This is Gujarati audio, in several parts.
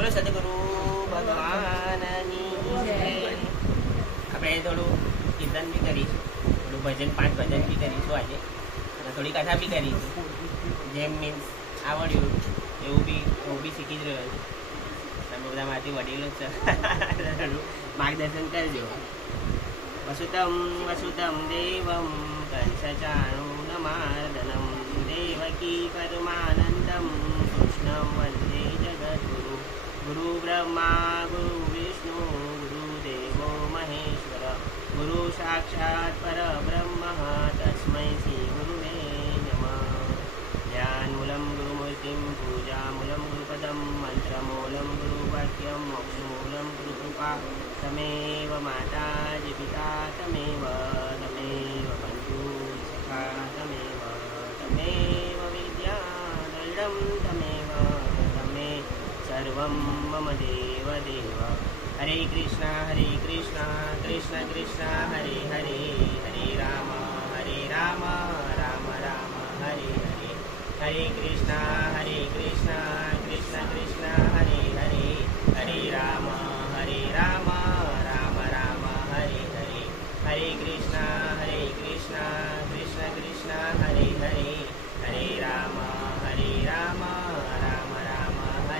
બોલો સદગુરુ ભગવાનની જય. આપણે થોડું કીર્તન બી કરીશું, થોડું ભજન 5 ભજન બી કરીશું આજે, અને થોડી કથા બી કરીશું. જેમ મીન્સ આવડ્યું એવું બી હું બી શીખી જ રહ્યો છું. તમે બધા માંથી વડીલો જ છે, થોડું માર્ગદર્શન કરજો. વસુતમ વસુતમ દેવમ કંસચાણૂરમર્દનમ દેવકી પરમાનંદમ કૃષ્ણમ વંદે જગદ્ગુરુ. ગુરુ બ્રહ્મા ગુરુ વિષ્ણુ ગુરુદેવો મહેશ્વર ગુરુ સાક્ષાત પરબ્રહ્મ તસ્મૈ શ્રી ગુરુવે નમઃ. ધ્યાનમૂલમ ગુરુમૂર્તિમ પૂજામૂલમ ગુરુપદમ મંત્રમૂલમ ગુરુવાક્યમ મોક્ષમૂલમ ગુરુકૃપા. તમેવ માતા જ પિતા તમેવ બંધુ સખા તમેવ વિદ્યા દૈડમ તમે સર્વમ મમ દેવ દેવ. હરે કૃષ્ણ કૃષ્ણ કૃષ્ણ હરે હરે હરે રામ રામ રામ હરે હરે. હરે કૃષ્ણ કૃષ્ણ કૃષ્ણ હરે હરે હરે રામ રામ રામ હરે હરે. હરે કૃષ્ણ કૃષ્ણ કૃષ્ણ હરે હરે હરે રામ રામ રામ હરે હરે.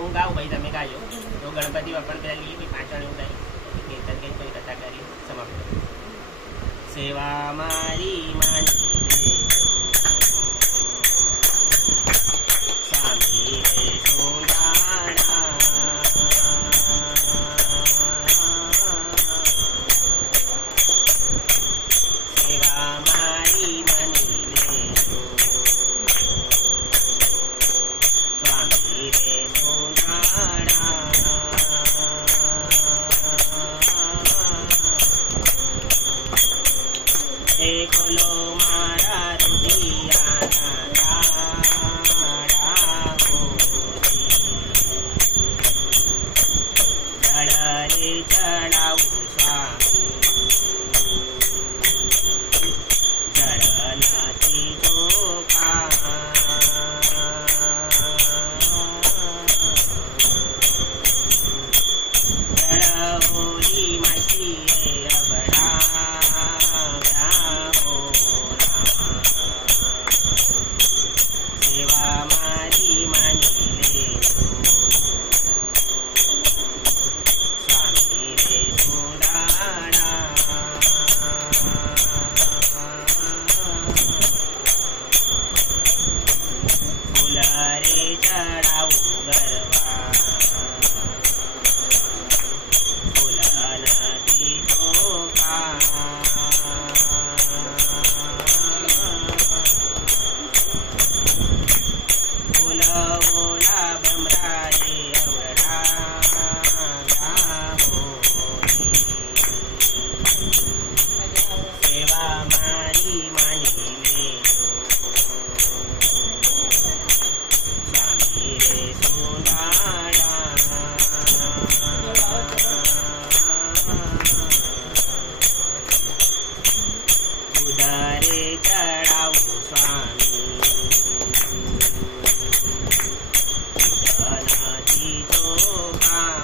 હું ગાઉં ભાઈ તમે ગાજો. તો ગણપતિ બાપાને પેલા લઈએ ભાઈ 5 જણ એવું ગાય કીર્તન કઈ કોઈ કથા કરી સમાપ્ત. સેવા મારી માની સ્વામી રે સોનાણા. સેવા મારી માની સ્વામી રે સોનાણા. ખોલો મારા રુદિયાના તાળા દળરે ચડાવું સ્વામી જળ નથી ચોખા. જળોરી મચી અબડા સેવા મારી માની લે સ્વામી રે સુરાણા. ફૂલ રે ચડાવું ગરવા ફૂલ નથી ચોખા. ઓલા ભમરાએ અવડા સેવા મારી માની લે સ્વામી રે સોનાણા. ઉદરે ચડાવું સ્વામી નથી ચોખા.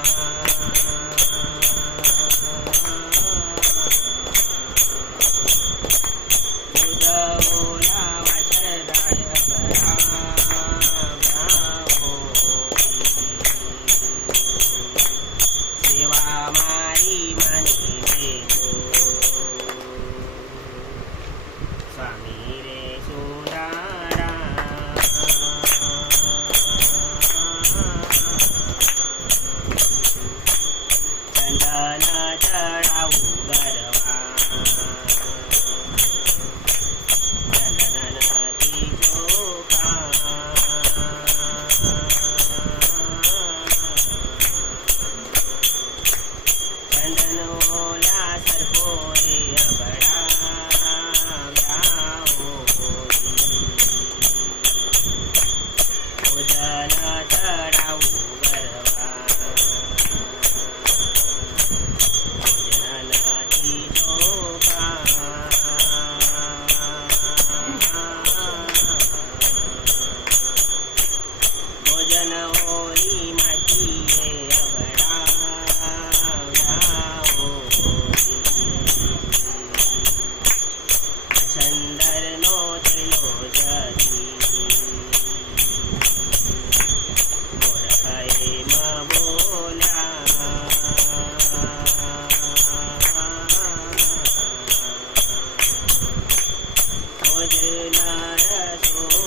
રસોઈ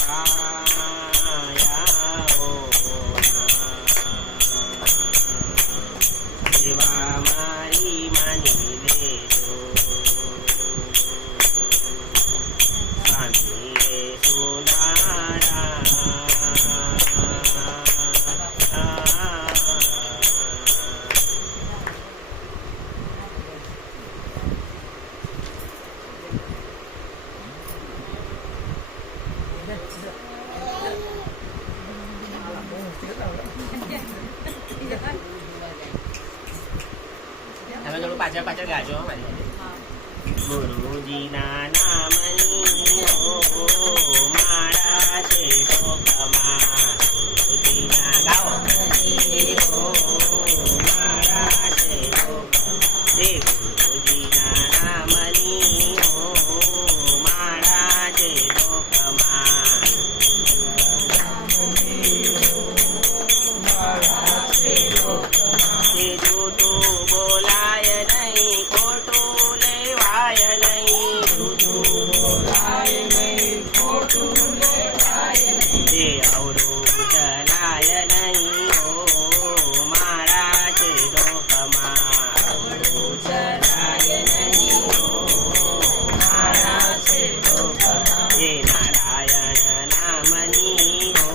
વાયા એવા મારી માની લેજો સ્વામી રે સોનારા તમે થોડું પાછળ પાછળ ગાજો ગુરુજીના નામની માળા છે ટોકમાં ગુરુજીના ગાઓ માળા છે ટોકમાં ગુરુજીના નામની માળા છે ટોકમાં જૂઠું બોલાય નહીં ખોટું લેવાય નહીં જે અવરું ચલાય નહીં હો મારા છે લોકમાં જે નારાયણ નામની હો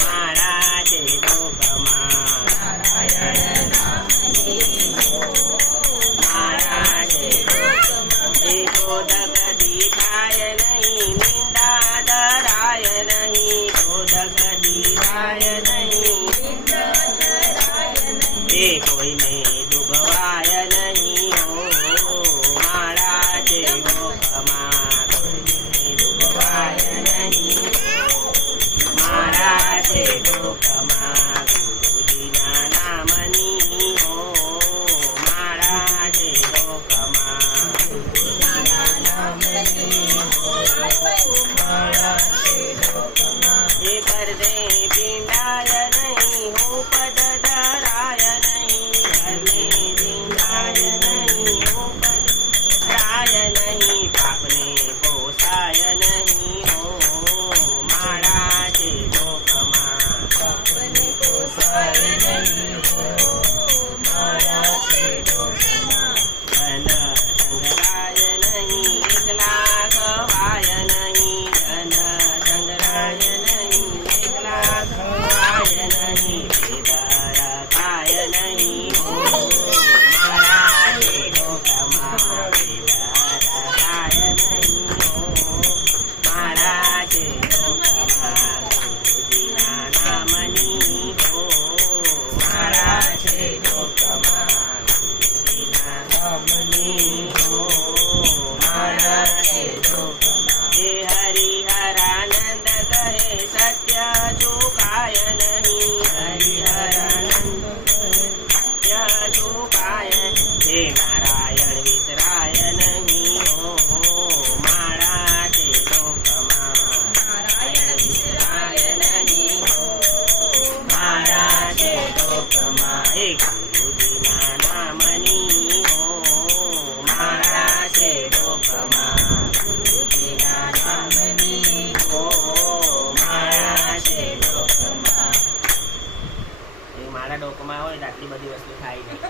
મારા છે લોકમાં ગદી થાય નહીં નિંદા ડરાય નહીં ગદી થાય નહીં એ કોઈને ડૂબવાય નહીં હો મારા છે લોકમાં કોઈને ડૂબવાય નહીં મારા છે લોકમાં ગુરુજીના નામની હો મારા છે લોકમાં એ પરદે પીંડાય નહીં હું પદ ધરાય નહીં પરદે પીંડાય નહીં હું પદ ધરાય નહીં પાપને પોસાય નહીં હો મારા છે લોકમાં પાપને પોસાય નહીં હો મારા છે લોકમાં ધન સંગ્રાય નહીં એકલા ખવાય નહીં ધન સંગ્રાય નહીં એકલા ખવાય નહીં ભેદ રખાય નહીં હો મારા છે લોકમાં ભેદ રખાય નહીં હો મારા છે લોકમાં ગુરુજીના નામની હો મારા છે લોકમાં ગુરુજીના નામની હો મારા છે લોકમાં હે હરિહરાનંદ કહે સત્ય ચૂકાય નહીં હરિહરાનંદ સત્ય ચૂકાય હે નારાયણ વિસરાય નહીં હો મારા છે લોકમાં નારાયણ વિસરાય નહીં હો મારા છે લોકમાં હે ગુરુજીના નામની હો મારા છે લોકમાં ગુરુજીના નામની હો મારા છે લોકમાં એ મારા ડોકમાં હોય તો આટલી બધી વસ્તુ થાય નહીં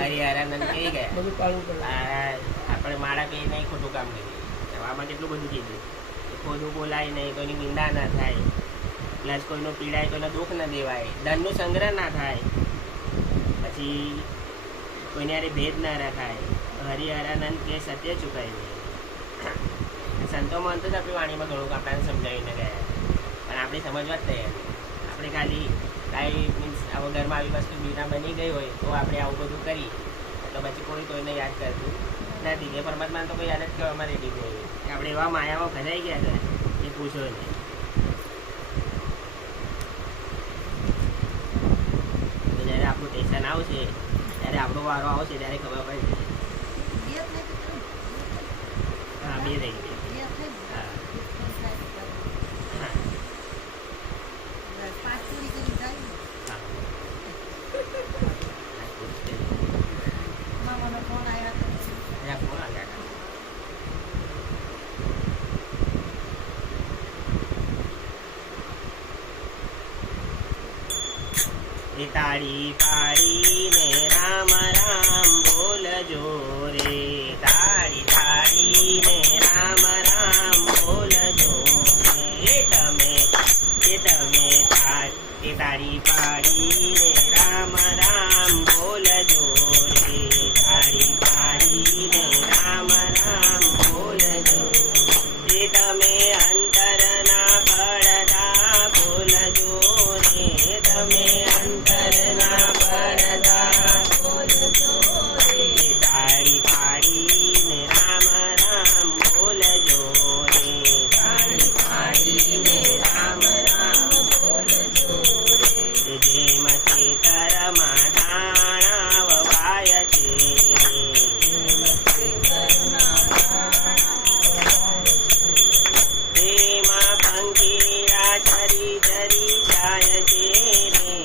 હરિહરાનંદ કહી ગયા આપણે માળા કહી નહીં ખોટું કામ કરીએ આમાં કેટલું બધું કીધું ખોટું બોલાય નહીં કોઈની નિંદા ના થાય પ્લસ કોઈનો પીડાય કોઈને દુઃખ ન દેવાય ધનનું સંગ્રહ ના થાય પછી કોઈને યારે ભેદ ના રખાય હરિહરાનંદ કે સત્ય ચૂકાય નહીં સંતોમાં અંત જ આપણી વાણીમાં ઘણું આપણને સમજાવીને ગયા પણ આપણે સમજવા જ તૈયાર આપણે ખાલી કાંઈ મીન્સ આવા ઘરમાં આવી વસ્તુ બીના બની ગઈ હોય તો આપણે આવું બધું કરી તો પછી કોઈ કોઈને યાદ કરતું નથી કે પરમાત્માને તો કોઈ યાદ જ કરવામાં રેડી ગયું આપણે એવા માયામાં ફસાઈ ગયા છે એ પૂછો નહીં તો જ્યારે આપણું ટેન્શન આવશે ત્યારે આપણો વારો આવશે ત્યારે ખબર પડશે હા બે રહી ગઈ હા એ તાળી પાડીને રામ રામ બોલજો રે, તાળી પાડીને રામ રામ બોલજો રે. એ તાળી પાડીને રામ રામ બોલજો રે, તાળી પાડીને રામ રામ બોલજો. એ તમે અંતરના પડદા ખોલજો રે, તમે અંતરના પડદા ખોલજો રે. તાળી પાડીને રામ રામ બોલજો રે, તાળી પાડીને રામ રામ બોલજો રે. જેમ ખેતરમાં ધાણા વવાય છે, તેમાં પંખીડા ચરી ચરી જાય છે રે,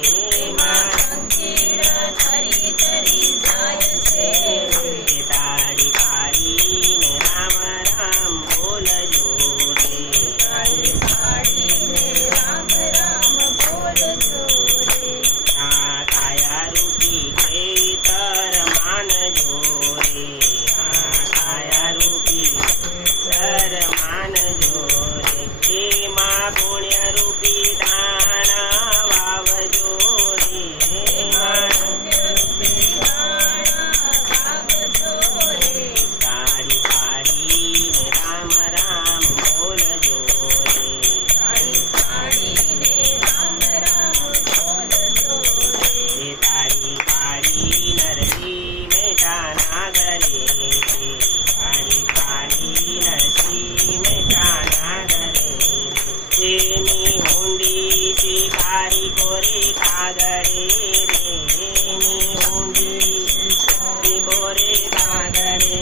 તાળી પાડીને રામ રામ બોલજો રે, તાળી પાડીને રામ રામ બોલજો રે. આ કાયા રૂપી ખેતર માનજો રે, આ કાયા રૂપી ખેતર માનજો રે. એમાં પુણ્ય રૂપી દાણા વાવજો રે, તાળી પાડીને રામ રામ બોલજો રે, તાળી પાડીને રામ રામ બોલજો રે. તાળી પાડી નરસિંહ મહેતા નાગરે રે, તાળી પાડી નરસિંહ મહેતા નાગરે. એની ઊંડી શિકારી કોરે કાગરે રે, એની ઊંડી કોરે કાગરે રે.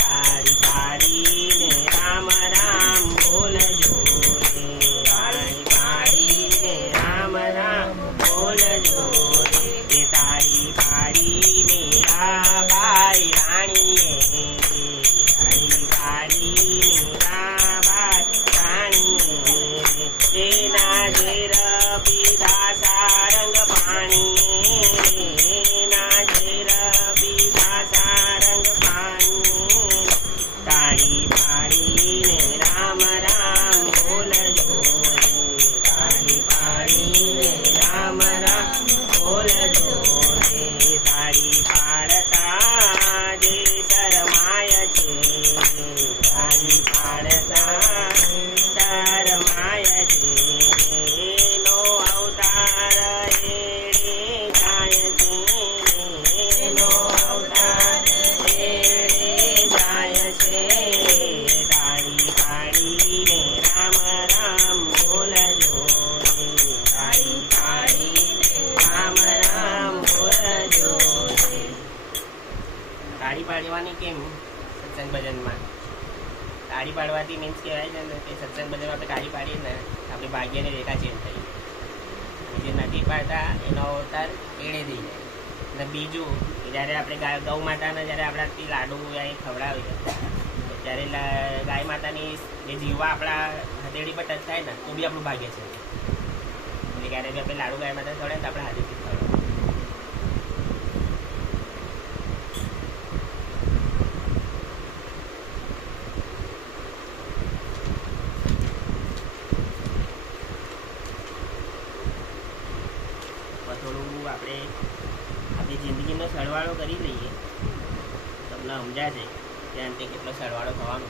તાળી પાડીને રામ રામ બોલજો રે, તાળી પાડીને રામ રામ બોલજો રે. તાળી પાડીને રાબાઈ રાણીએ રે, તાળી પાડીને રાબાઈ રાણીએ રે. એના ઝેર પીધા સારંગ પાણીએ રે, એના ઝેર પીધા સારંગ પાણીએ. તાળી પાડીને રામ રામ બોલજો રે, તાળી પાડીને રામ રામ બોલજો રે. તાળી પાડતા જે શરમાય છે, તાળી પાડતા શરમાય છે, એનો અવતાર એડે જાય છે, એનો અવતાર એડે જાય છે. તાળી પાડીને રામ રામ બોલજો રે, તાળી પાડીને રામ રામ બોલજો રે. તાળી પાડવાની કેમ સત્સંગ ભજનમાં? તાળી પાડવાથી મીન્સ કહેવાય છે ને કે સત્સંગ ભજનમાં આપણે તાળી પાડીએ ને આપણી ભાગ્યની રેખા ચેન્જ થઈ જાય. જે નથી પાડતા એનો અવતાર એળે થઈ જાય. અને બીજું કે જ્યારે આપણે ગૌ માતાને જ્યારે આપણાથી લાડુ ખવડાવીએ ત્યારે ગાય માતાની જે જીવવા આપણા હથેળી પર ટચ થાય ને તો બી આપણું ભાગ્ય છે. એટલે ક્યારે બી આપણે લાડુ ગાય માતા ખવડાય તો આપણે હાથેથી ખવડાવે. થોડું આપણે આપણી જિંદગીનો સરવાળો કરી લઈએ તમને સમજાશે કે અંતે કેટલો સરવાળો થવાનો.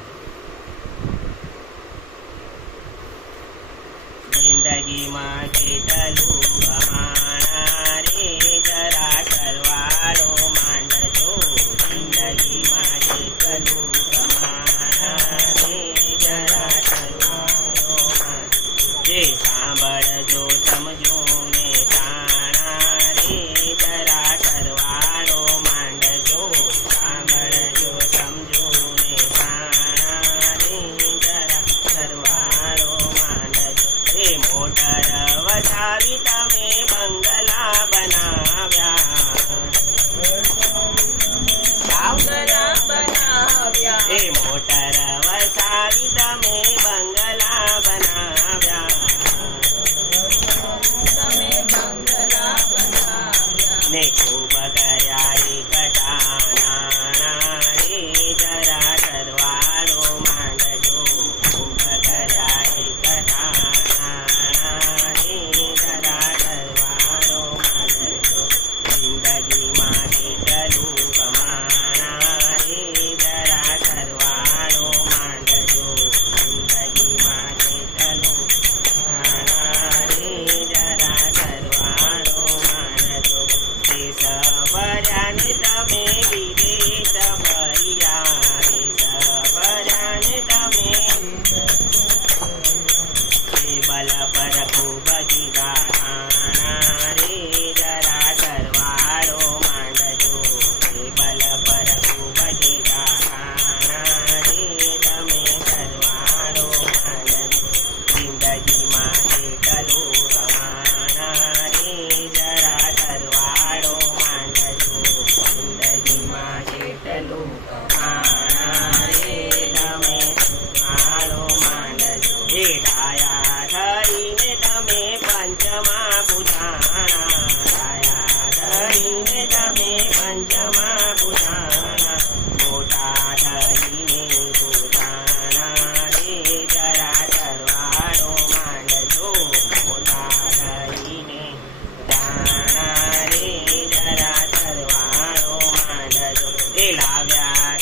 જિંદગીમાં કેટલું ગમાણા રે, જરા સરવાળો માંડજો. જિંદગીમાં કેટલું ગમાણા રે, જરા સરવાળો માંડજો. સાંભળજો સમજો ને તાણા રે, જરા સરવાળો માંડજો. સાંભળજો સમજો ને તાણા રે, જરા સરવાળો માંડજો. મોટર વસાવી તમે ભંગ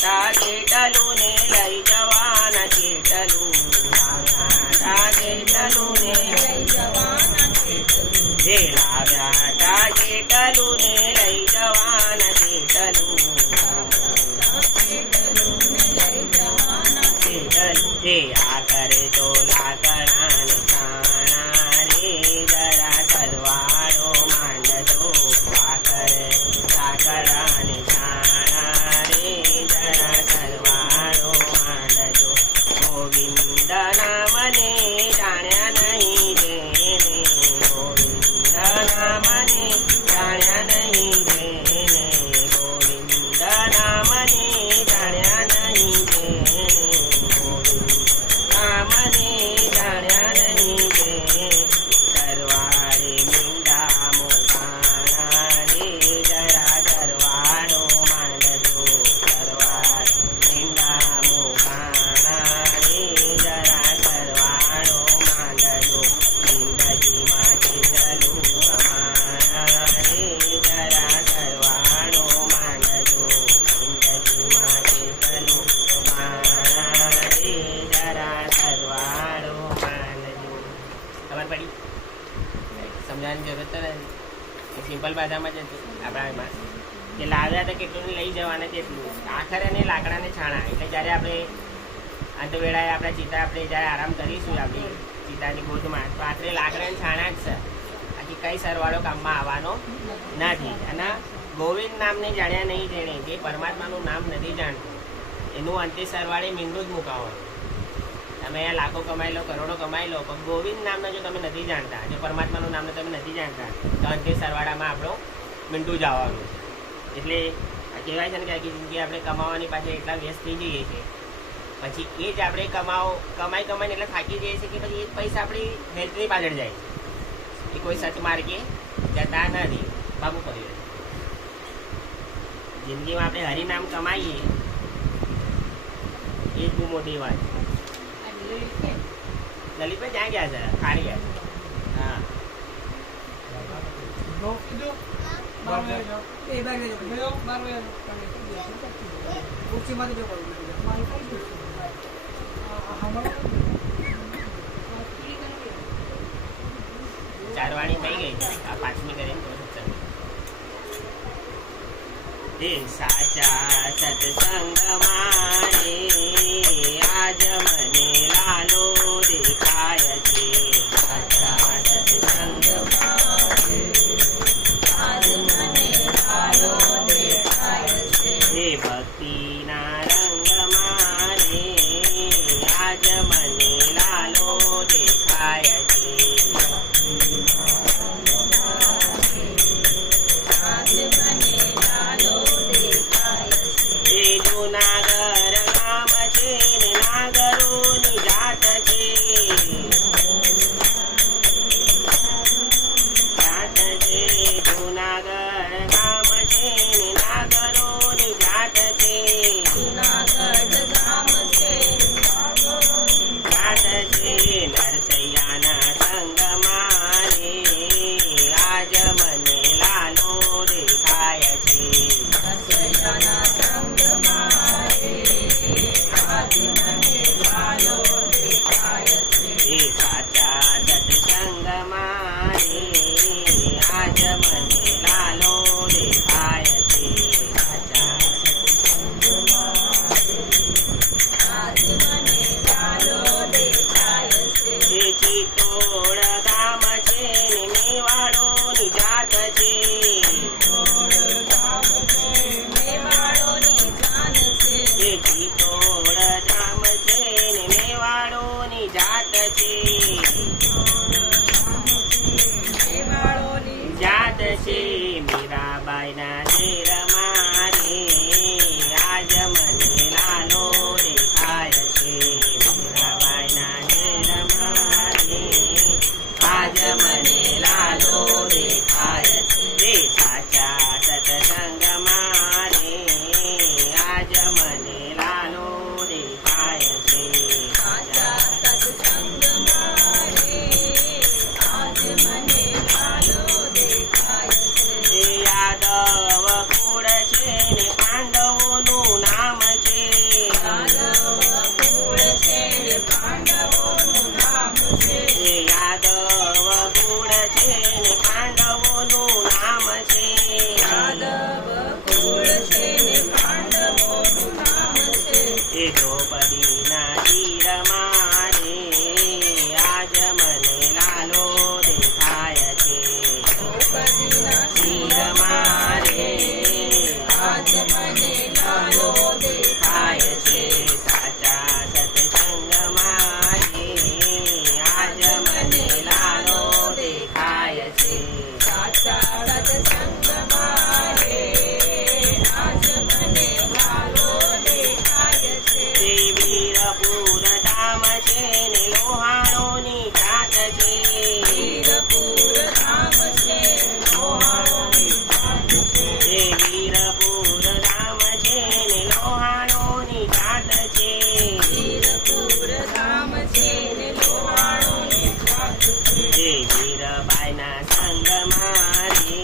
લાવ્યા કેટલું ને લઈ જવાના કેટલું લાવ્યા કેટલું ને લઈ જવાના જે લાવ્યા કેટલું ને લઈ જવાના કેટલું જે આ કરે તો લાકડાને છાણા રે જરા સરવાળો માંડજો આ કરે લાકડાને છાણા રે જરા સરવાળો માંડજો ગોવિંદ નામને જાણ્યા નહીં જેને ગોવિંદ નામને જાણ્યા નહીં જેને ગોવિંદ નામને જાણ્યા નહીં જેને મને જાણ્યા નહીં કે સરવાળે મીંડા મોકાણા રે જરા સરવાળો માંડજો સરવાળે મીંડા મોકાણા રે જરા સરવાળો માંડજો જિંદગીમાં કેટલું કમાણા રે જરા સરવાળો માંડજો જિંદગીમાં કેટલું કમાણા રે જરા સરવાળો માંડજો. ખબર પડી? સમજાવવાની જરૂરત તો નથી. સિમ્પલ ભાષામાં જ હતું આપણા એમાં કે લાવ્યા તો કેટલું લઈ જવાના તેટલું આખરે અને લાકડાને છાણા એટલે જ્યારે આપણે અંતવેળાએ આપણા ચિતા આપણે જ્યારે આરામ કરીશું આપણી ચિતાની ગોદમાં તો આખરે લાકડાને છાણા જ છે બાકી કઈ સરવાળો કામમાં આવવાનો નથી. અને ગોવિંદ નામને જાણ્યા નહીં જેણે જે પરમાત્માનું નામ નથી જાણતું એનું અંતે સરવાળે મીંડું જ મુકાવવાનું. તમે અહીંયા લાખો કમાઈ લો કરોડો કમાઈ લો પણ ગોવિંદ નામને જો તમે નથી જાણતા જો પરમાત્માનું નામને તમે નથી જાણતા તો અંતે સરવાળામાં આપણું મીંડું જ આવવાનું. એટલે કહેવાય છે ને કે આખી જિંદગી આપણે કમાવાની પાછળ એટલા વ્યસ્ત થઈ જઈએ છીએ પછી એ જ આપણે કમાઈને એટલે થાકી જઈએ છીએ કે પછી એ જ પૈસા આપણી હેલ્થની પાછળ જાય એ કોઈ સચ માર્ગે જતા નથી. બાબુ કર્યું જિંદગીમાં આપણે હરિનામ કમાઈએ એ જ બહુ મોટી વાત છે. દલીપભાઈ ક્યાં ગયા છે? ખારી ગયા હા 4 વાણી થઈ ગઈ આ 5મી કરી સાચા સત્સંગમાં રે આજ મને લાલો દેખાય છે સાચા સત્સંગમાં રે આજ મને લાલો દેખાય છે હે ભક્તિના રંગમાં રે આજ મને લાલો દેખાય છે જુનાગઢ એ દ્રૌપદીના ચીરમાં રે આજ મને લાલો દેખાય છે. ચીરમાં રે આજ મને લાલો દેખાય છે. સાચા સત્સંગમાં રે આજ મને લાલો દેખાય છે. સાચા સત્સંગમાં રે આજ મને લાલો દેખાય છે. તે વીરપુર ધામ છે ને લોહાણોની જાત છે. વીરપુર ધામ છે લોહાણોની જાત છે. તે વીરપુર ધામ છે ને લોહાણોની જાત છે. વીરપુર ધામ છે ને લોહાણોની જાત છે. તે વીરબાઈના સંગમાં રે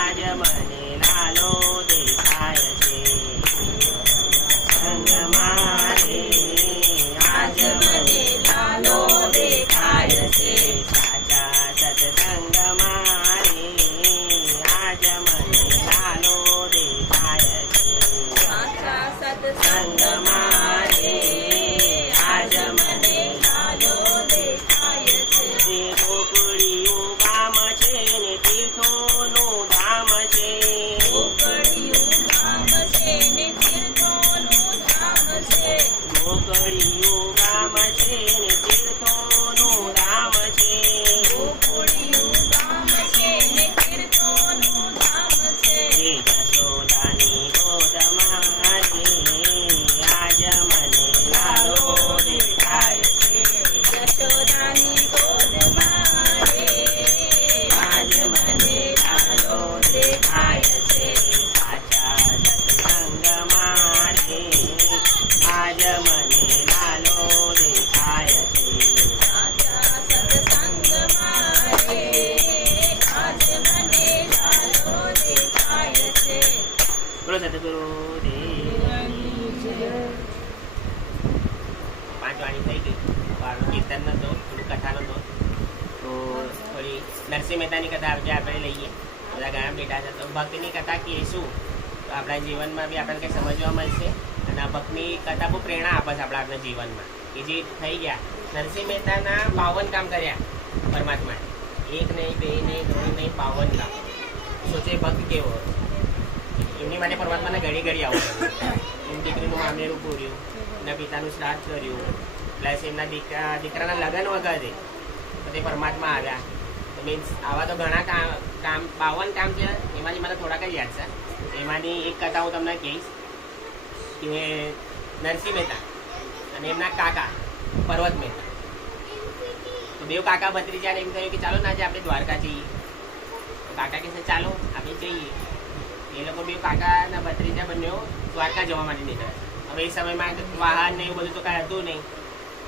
આજ મને લાલો દેખાય છે. સંગમાં રે આજ મને લાલો દેખાય છે. સાચા સત્સંગમાં રે આજ મને લાલો દેખાય છે. સાચા સત્સંગમાં રે આજ મને લાલો દેખાય છે. તે ગોકળિયું ગામ છે ને તીર્થોનું ધામ છે. ગોકળિયું ગામ છે ને તીર્થોનું ધામ છે. ગોકળિયું ગામ છે ને તીર્થોનું ધામ છે. ગોકળિયું ગામ છે ને તીર્થોનું ધામ છે. એ જશોદાની ગોદમાં રે આજ મને લાલો દેખાય છે. જશોદાની ગોદમાં રે આજ મને લાલો દેખાય છે. સાચા સત્સંગમાં રે આજ મને લાલો દેખાય છે. સાચા સત્સંગમાં રે આજ મને લાલો દેખાય છે. બોલો સતગુરુ દેવની જય. 5 વાણી થઈ ગઈ. બારનો કીર્તનનો તો થોડું કથાનો તો થોડી નરસિંહ મહેતાની કથા આજે આપણે લઈએ. બધા ઘણા બેઠા છે તો ભક્તની કથા કહીશું તો આપણા જીવનમાં બી આપણને કંઈ સમજવા મળશે. અને આ ભક્તની કથા બહુ પ્રેરણા આપે છે આપણા જીવનમાં કે જે થઈ ગયા. નરસિંહ મહેતાના 52 કામ કર્યા પરમાત્મા. 1 નહીં, 2 નહીં, 3 નહીં, 52 કામ. સોચે ભક્ત કેવો એમની માટે પરમાત્માને ઘડી ઘડી આવું કર્યું. એમની દીકરીનું મામેરું પૂર્યું, એમના પિતાનું શ્રાદ્ધ કર્યું, પ્લસ એમના દીકરાના લગ્ન વખતે તે પરમાત્મા આવ્યા. તો મીન્સ આવા તો ઘણા કામ 52 કામ છે. એમાંથી મને થોડાક જ યાદ છે. એમાંની એક કથા હું તમને કહીશ કે નરસિંહ મહેતા અને એમના કાકા પર્વત મહેતા. તો બે કાકા ભત્રીજાને એમ કહ્યું કે ચાલો ને આજે આપણે દ્વારકા જઈએ. તો કાકા કહે છે ચાલો આપણે જઈએ. એ લોકો બે કાકાના ભત્રીજા બંનેઓ દ્વારકા જવા માટે નીકળ્યા. હવે એ સમયમાં વાહન ને એવું બધું તો કાંઈ હતું નહીં.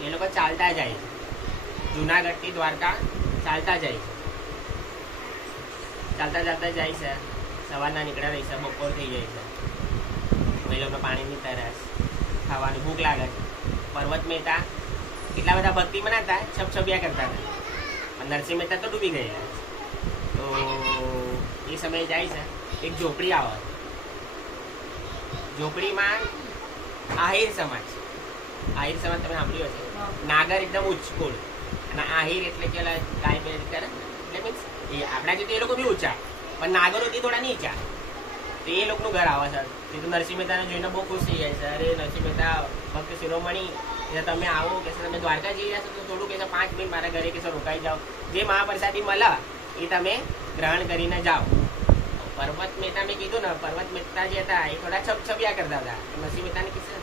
એ લોકો ચાલતા જાય છે. જુનાગઢથી દ્વારકા ચાલતા જાય છે. ચાલતા ચાલતા જાય છે. સવારના નીકળ્યા રહી છે. બપોર થઈ જાય છે. એ લોકો પાણીની તરસ, ખાવાની ભૂખ લાગે છે. પર્વત મહેતા એટલા બધા ભક્તિ મનાતા છબછબિયા કરતા હતા. પણ નરસિંહ મહેતા તો ડૂબી ગયેલા. તો એ સમયે જાય છે. એક ઝોપડી આવે. ઝોપડીમાં આહિર સમાજ. આહિર સમાજ તમે સાંભળ્યું હશે. નાગર એકદમ ઉચ્ચકુળ અને આહિર એટલે કે ગાય બે કરે એટલે મીન્સ એ આપણા જેથી એ લોકો બી ઊંચા પણ નાગરોથી થોડા નીચા. તો એ લોકોનું ઘર આવે છે. તે તો નરસિંહ મહેતાને જોઈને બહુ ખુશ થઈ જાય છે. અરે નરસિંહ મહેતા ભક્ત શિરોમણી તમે આવો કે તમે દ્વારકા જઈ રહ્યા છો તો થોડું કે 5 મિનિટ મારા ઘરે કે રોકાઈ જાઓ. જે મહાપ્રસાદી મળે એ તમે ગ્રહણ કરીને જાઓ. પર્વત મહેતા મેં કીધું ને, પર્વત મહેતા જે હતા એ થોડા છબછબિયા કરતા હતા. નરસિંહ મહેતાને કીધે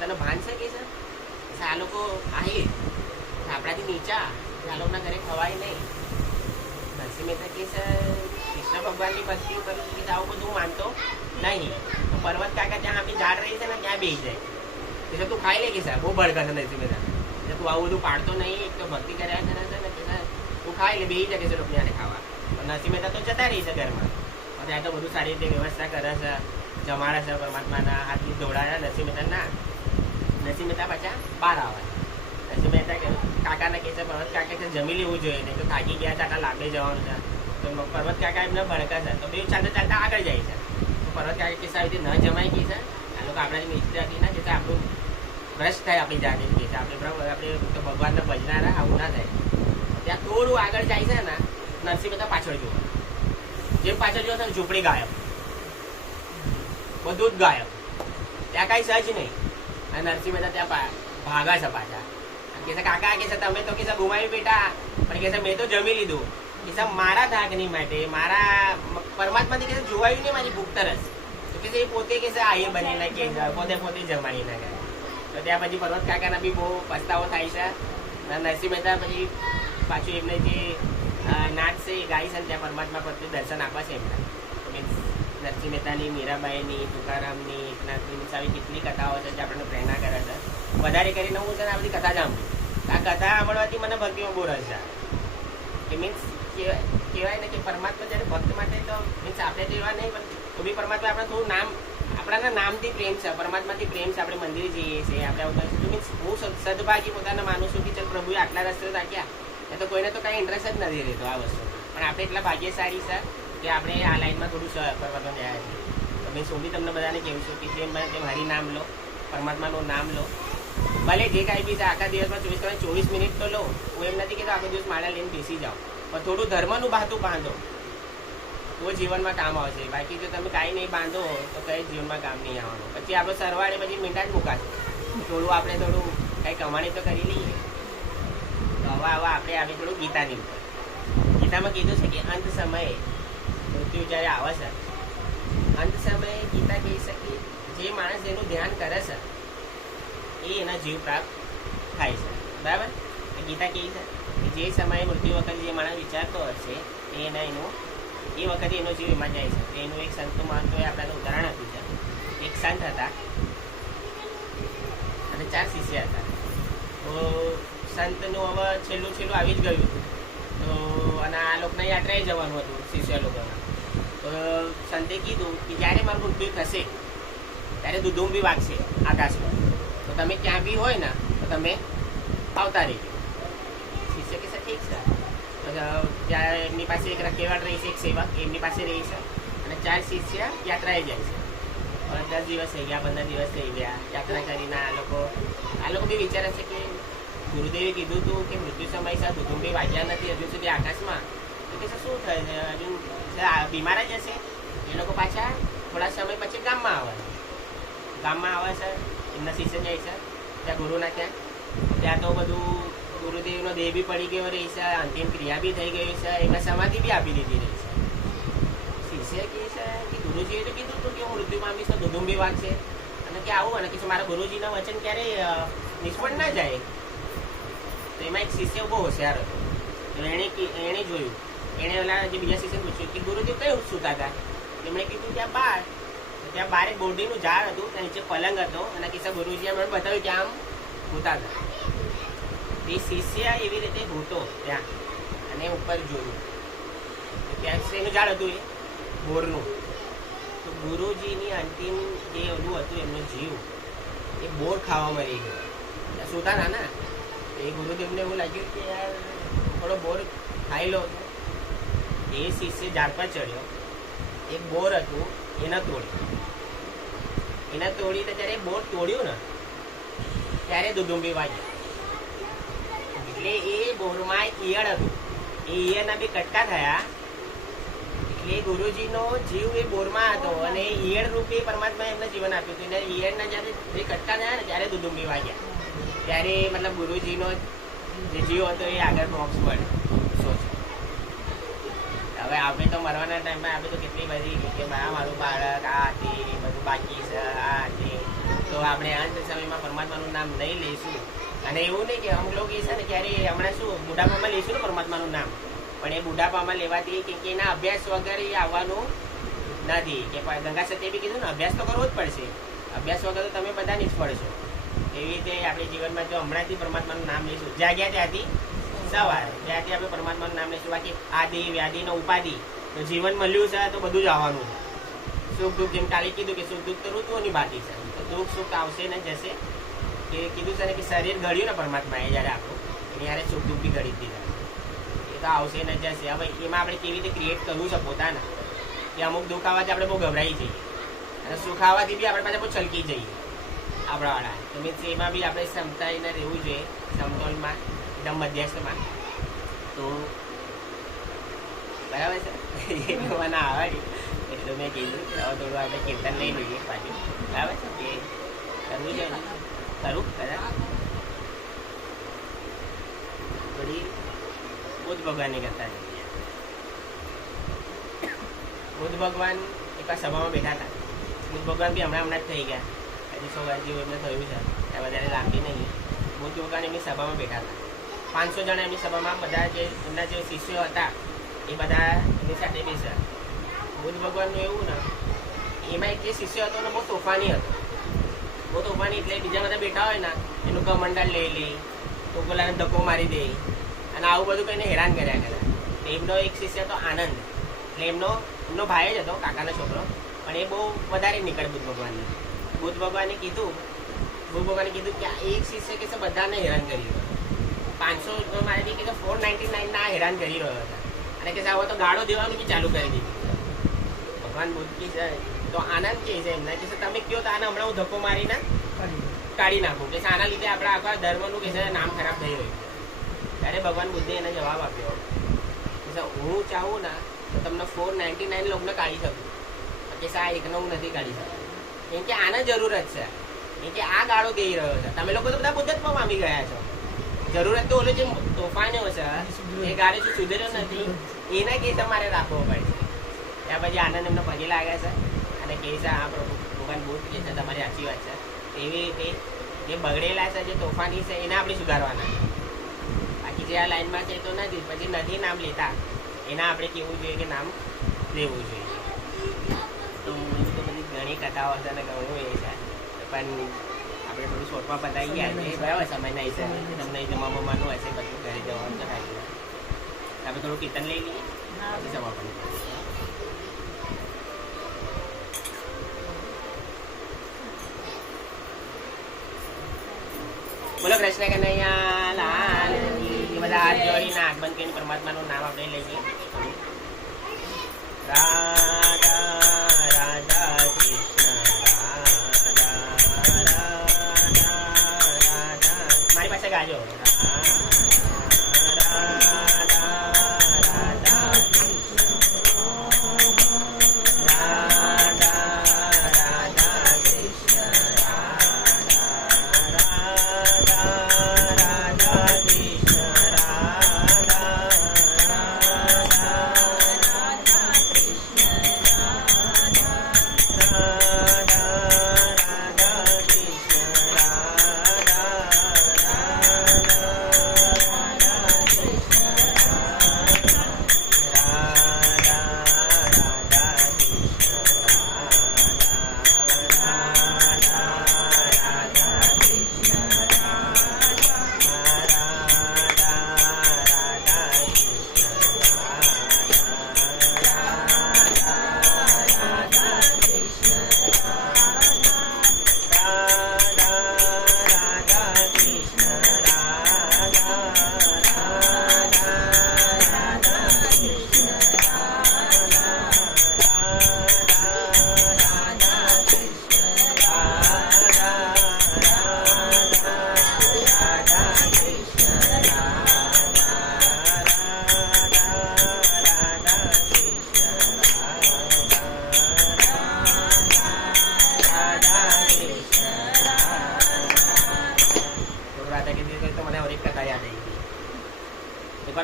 તને ભાન છે કે છે આ લોકો આહિર આપણાથી નીચા, આ લોકોના ઘરે ખવાય નહીં. નરસિંહ મહેતા કહે છે કૃષ્ણ ભગવાનની ભક્તિ કરી કે આવું બધું માનતો નહીં. તો પર્વત કાકા જ્યાં આપણી ઝાડ રહી છે ને ત્યાં બેસી જાય. એટલે તું ખાઈ લે કે સાહેબ બહુ ભડકા છે નરસિંહ મહેતા. એટલે તું આવું બધું પાડતો નહીં. એક તો ભક્તિ કર્યા કરે છે ને કે તું ખાઈ લે, બેસી જાય કે છે લોકો ત્યાં ખાવા. પણ નરસિંહ મહેતા તો જતા રહી છે ઘરમાં. ત્યાં તો બધું સારી રીતે વ્યવસ્થા કરે છે, જમાડે છે. પરમાત્માના હાથથી દોડાયા નરસિંહ મહેતા નરસિંહ મહેતા પાછા બહાર આવે. નરસિંહ મહેતા કાકાને કહે છે પર્વત કાકા કે જમી લેવું જોઈએ નહીં તો થાકી ગયા છે, આટલા લાંબે જવાનું છે. તો પર્વત કાકા એમને ભડકા છે. તો બે ચાલતા ચાલતા આગળ જાય છે. તો પર્વત કાકા કે સાહેબ ન જમાય કે છે આ લોકો આપણા જે મિત્ર હતી ને જે આપણું ભ્રષ્ટ થાય આપણી જાતે જ કે છે. આપણે તો ભગવાનને ભજનારા આવું ના થાય. ત્યાં થોડું આગળ જાય છે ને નરસિંહ મહેતા પાછળ જોવા, જેમ પાછળ જોવા ને ઝૂંપડી ગાયબ, બધું જ ગાયબ, ત્યાં કાંઈ સજ નહીં. અને નરસિંહ મહેતા ત્યાં ભાગા છે પાછા. કે છે કાકા કે છે તમે તો કે છે ગુમાવી બેટા, પણ કે છે મેં તો જમી લીધું. કે છે મારા ધાકની માટે મારા પરમાત્માથી કે છે જોવાયું નહીં મારી ભૂખ તરસ. તો કે છે એ પોતે કે છે આયે બનીને કે પોતે જમાડી ના કરે. તો ત્યાં પછી પર્વત કાકાના બી બહુ પસ્તાવો થાય છે. નરસિંહ મહેતા પછી પાછું એમને જે નાચ છે એ ગાય છે ને ત્યાં પરમાત્મા પ્રત્યે દર્શન આપે છે એમના. મીન્સ નરસિંહ મહેતાની, મીરાબાઈની, તુકારામની, એકનાથની આવી કેટલી કથાઓ છે જે આપણને પ્રેરણા કરે છે. વધારે કરીને હું છે ને આ બધી કથા જ સાંભળું. આ કથા સાંભળવાથી મને ભક્તિમાં બહુ રસ છે. કે મીન્સ કહેવાય ને કે પરમાત્મા જ્યારે ભક્ત માટે તો મીન્સ આપણે તો એવા નહીં, પણ તો બી પરમાત્મા આપણે થોડું નામ, આપણાના નામથી પ્રેમ છે, પરમાત્માથી પ્રેમ છે. આપણે મંદિરે જઈએ છીએ, આપણે મીન્સ હું સદભાગી પોતાને માનું છું કે ચાલ પ્રભુએ આટલા રસ્તે રાખ્યા, એ તો કોઈને તો કાંઈ ઇન્ટરેસ્ટ જ નથી રહેતો આ વસ્તુ. પણ આપણે એટલા ભાગ્યશાળી છે કે આપણે આ લાઈનમાં થોડું પરમાત્મા જાય છે. તો મીન્સ હું બી તમને બધાને કહું છું કે જેમ હરી નામ લો, પરમાત્માનું નામ લો, ભલે જે કાંઈ બી છે આખા દિવસમાં 24 મિનિટ તો લો. હું એમ નથી કહેતો આખો દિવસ માળા લઈને બેસી જાઓ, પણ થોડું ધર્મનું બહાતું બાંધો તો જીવનમાં કામ આવશે. બાકી જો તમે કાંઈ નહીં બાંધો તો કંઈ જીવનમાં કામ નહીં આવવાનું. પછી આપણો સરવાળે પછી મીંડા જ મુકાશે. થોડું આપણે થોડું કંઈ કમાણી તો કરી લઈએ. તો હવે આપણે આવે થોડું ગીતાની ઉપર. ગીતામાં કીધું છે કે અંત સમયે મૃત્યુ જ્યારે આવે છે, અંત સમયે ગીતા કહી શકે જે માણસ એનું ધ્યાન કરે છે એ એના જીવ પ્રાપ્ત થાય છે. બરાબર? ગીતા કહી છે કે જે સમયે મૃત્યુ વખતે જે માણસ વિચારતો હશે એ વખતે એનો જીવ એમાં જાય છે. એનું એક સંતો મહંતોએ આપણાને ઉદાહરણ આપ્યું છે. એક સંત હતા અને 4 શિષ્ય હતા. તો સંતનું હવે છેલ્લું આવી જ ગયું હતું. તો અને આ લોકોને યાત્રાએ જવાનું હતું શિષ્ય લોકોને. તો સંતે કીધું કે જ્યારે મારું મૃત્યુ થશે ત્યારે દુધુંબી વાગશે આકાશમાં, તો તમે ક્યાં બી હોય ને તો તમે આવતા રહેજો. શિષ્ય કે છે ઠીક છે. તો ત્યાં એમની પાસે એક રખેવાળ રહી છે, એક સેવક એમની પાસે રહી છે, અને 4 શિષ્ય યાત્રાએ જાય છે. 10 દિવસ થઈ ગયા, 15 દિવસ થઈ ગયા યાત્રા કરીને. આ લોકો બી વિચારે છે કે ગુરુદેવે કીધું હતું કે મૃત્યુ સમય છે, દુધુંબી વાગ્યા નથી હજુ સુધી આકાશમાં, તો કે શું થાય છે, હજુ બીમાર જ હશે. એ લોકો પાછા થોડા સમય પછી ગામમાં આવે છે. એમના શિષ્ય જાય છે ત્યાં ગુરુના ત્યાં તો બધું ગુરુદેવનો દેહ બી પડી ગયો રહી છે, અંતિમ ક્રિયા બી થઈ ગઈ છે, એમને સમાધિ બી આપી દીધી રહી છે. શિષ્ય કહે છે કે ગુરુજીએ તો કીધું હતું કે હું મૃત્યુ પામીશ તો દુધુંબી વાગશે, અને કે આવું અને કે મારા ગુરુજીના વચન ક્યારેય નિષ્ફળ ના જાય. તો એમાં એક શિષ્ય બહુ હોશિયાર હતો. તો એણે જોયું, એણે ઓલા જે બીજા શિષ્ય પૂછ્યું કે ગુરુજી કઈ સૂતા હતા? એમણે કીધું ત્યાં બાર એક બોરડીનું ઝાડ હતું, ત્યાં નીચે પલંગ હતો, અને કિસ્સા ગુરુજીએ મને બતાવ્યું કે આમ સૂતા હતા. એ શિષ્ય એવી રીતે ભૂતો ત્યાં અને ઉપર જોયું ત્યાં એનું ઝાડ હતું એ બોરનું. તો ગુરુજીની અંતિમ જે ઓલું હતું એમનો જીવ એ બોર ખાવામાં રહી ગયો. સૂતા ના એ ગુરુદેવને એવું લાગ્યું કે યાર થોડો બોર ખાઈ લો. એ શિષ્ય ઝાડ પર ચડ્યો, એક બોર હતું એને તોડીને જ્યારે બોર તોડ્યું ને ત્યારે દુધુંબી વાગ્યો. એટલે એ બોરમાં ઈયળ હતું, એ ઈયળના બી કટકા થયા. એટલે ગુરુજીનો જીવ એ બોરમાં હતો અને ઈયળ રૂપે પરમાત્માએ એમને જીવન આપ્યું હતું. એટલે ઈયળના જ્યારે જે કટકા થયા ને ત્યારે દુધુંબી વાગ્યા. ત્યારે મતલબ ગુરુજીનો જે જીવ હતો એ આગળ મોક્ષ મળ્યો. સોચ હવે આપણે તો મરવાના ટાઈમમાં આપણે તો કેટલી બધી કે મારું બાળક આ તે બધું બાકી છે આ તે, તો આપણે અંત સમયમાં પરમાત્માનું નામ નહીં લઈશું. અને એવું નહીં કે અમુક લોકો એ છે ને ક્યારે હમણાં શું બુઢાપામાં લઈશું ને પરમાત્માનું નામ, પણ એ બુઢાપામાં લેવાથી કે એના અભ્યાસ વગર આવવાનું નથી. કે ગંગા સત્યે બી કીધું ને અભ્યાસ તો કરવો જ પડશે, અભ્યાસ વગર તો તમે બધા નિષ્ફળ છો. એવી રીતે આપણે જીવનમાં જો હમણાંથી પરમાત્માનું નામ લઈશું, જાગ્યા ત્યાંથી સવારે ત્યાંથી આપણે પરમાત્માનું નામ લઈશું. બાકી આદિ વ્યાધિનો ઉપાધિ તો જીવન મળ્યું છે તો બધું જ આવવાનું છે. સુખ દુઃખ જેમ કાલે કીધું કે સુખ દુઃખ તો ઋતુઓની બાકી છે, તો દુઃખ સુખ આવશે ને જશે. કે કીધું છે ને કે શરીર ઘડ્યું ને પરમાત્માએ જ્યારે આપણું એની યારે સુખ દુઃખ બી ઘડી દીધા, એ તો આવશે ને જશે. હવે એમાં આપણે કેવી રીતે ક્રિએટ કરવું છે પોતાના, કે અમુક દુઃખ આવવાથી આપણે બહુ ગભરાઈ જઈએ અને સુખ આવવાથી બી આપણે પાછા બહુ છલકી જઈએ. આપણાવાળા તો મીન્સ એમાં બી આપણે ક્ષમતાને રહેવું જોઈએ, સમતોલમાં એકદમ મધ્યસ્થમાં. તો બરાબર છે. એ તો મને આવડ્યું એટલે મેં કીધું હવે થોડું આપણે કીર્તન લઈ લઈએ પાછું. બરાબર છે. એ કરવું છે, કરું કદાચ થોડી બુદ્ધ ભગવાનની કથા છે. બુદ્ધ ભગવાન એક સભામાં બેઠા હતા. બુદ્ધ ભગવાન બી હમણાં જ થઈ ગયા, હજી 100 એમને થયું છે, ત્યાં વધારે લાંબી નહીં. બુદ્ધ ભગવાન એમની સભામાં બેઠા હતા. 500 જણા એમની સભામાં, બધા જે એમના જે શિષ્યો હતા એ બધા એમની સાથે બેસ્યા. બુદ્ધ ભગવાનનું એવું ને, એમાં એક જે શિષ્ય હતો ને બહુ તોફાની હતો. બહુ તોફાની એટલે બીજા બધા બેઠા હોય ને એનું કમંડળ લઈ લે, તો પેલાને ધક્કો મારી દે અને આવું બધું કહીને હેરાન કર્યા કરે. એમનો એક શિષ્ય હતો આનંદ, એટલે એમનો ભાઈ જ હતો, કાકાનો છોકરો, પણ એ બહુ વધારે નીકળે બુદ્ધ ભગવાનને. બુદ્ધ ભગવાને કીધું કે આ એક શિષ્ય કે બધાને હેરાન કરી રહ્યો, 500 મારેથી કે 499 ના હેરાન કરી રહ્યો હતા, અને કે હવે તો ગાળો દેવાનું બી ચાલુ કરી દીધું. ભગવાન બુદ્ધ કી છે તો આનંદ કે છે એમના કે તમે કયો તો આને હમણાં હું ધક્કો મારીને કાઢી નાખું, કે આના લીધે આપણા આખા ધર્મનું કે છે નામ ખરાબ થઈ રહ્યું. ત્યારે ભગવાન બુદ્ધે એને જવાબ આપ્યો કે હું ચાહું ને તો તમને 499 લોકોને કાઢી શકું, કે આ એકનો હું નથી કાઢી શકું. કેમ કે આને જરૂરત છે, કેમ કે આ ગાળો દઈ રહ્યો છે. તમે લોકો તો બધા બુદ્ધત્વમાં પામી ગયા છો. જરૂરત તો ઓલો જે તોફાનો છે એ ગાળે શું સુધર્યો નથી, એના કેસ તમારે રાખવો પડે. ત્યાં પછી આનંદ એમને પગે લાગ્યા છે અને કહે છે આ ભગવાન બુદ્ધ કે છે તમારી સાચી વાત છે. એવી રીતે જે બગડેલા છે, જે તોફાની છે, એને આપણે સુધારવાના. બાકી જે આ લાઈનમાં છે તો નથી, પછી નથી નામ લેતા, એના આપણે કેવું જોઈએ કે નામ લેવું જોઈએ. તો બધી ઘણી કથાઓ છે અને ઘણું એ છે, પણ આપણે થોડું શોર્ટમાં પતાવી ગયા છે બરાબર સમયના હિસાબે. તમને જમવાનું હશે બધું ઘરે જવાનું તો થાય. આપણે થોડું કીર્તન લઈ લઈએ પછી સમાપન. બોલો કૃષ્ણ કનૈયા લાલ કી. બધા હાથ જોડીને હાથ બંધ કરીને પરમાત્માનું નામ આપણે લઈએ. રાધા રાધા કૃષ્ણ મારી પાસે ગાજો.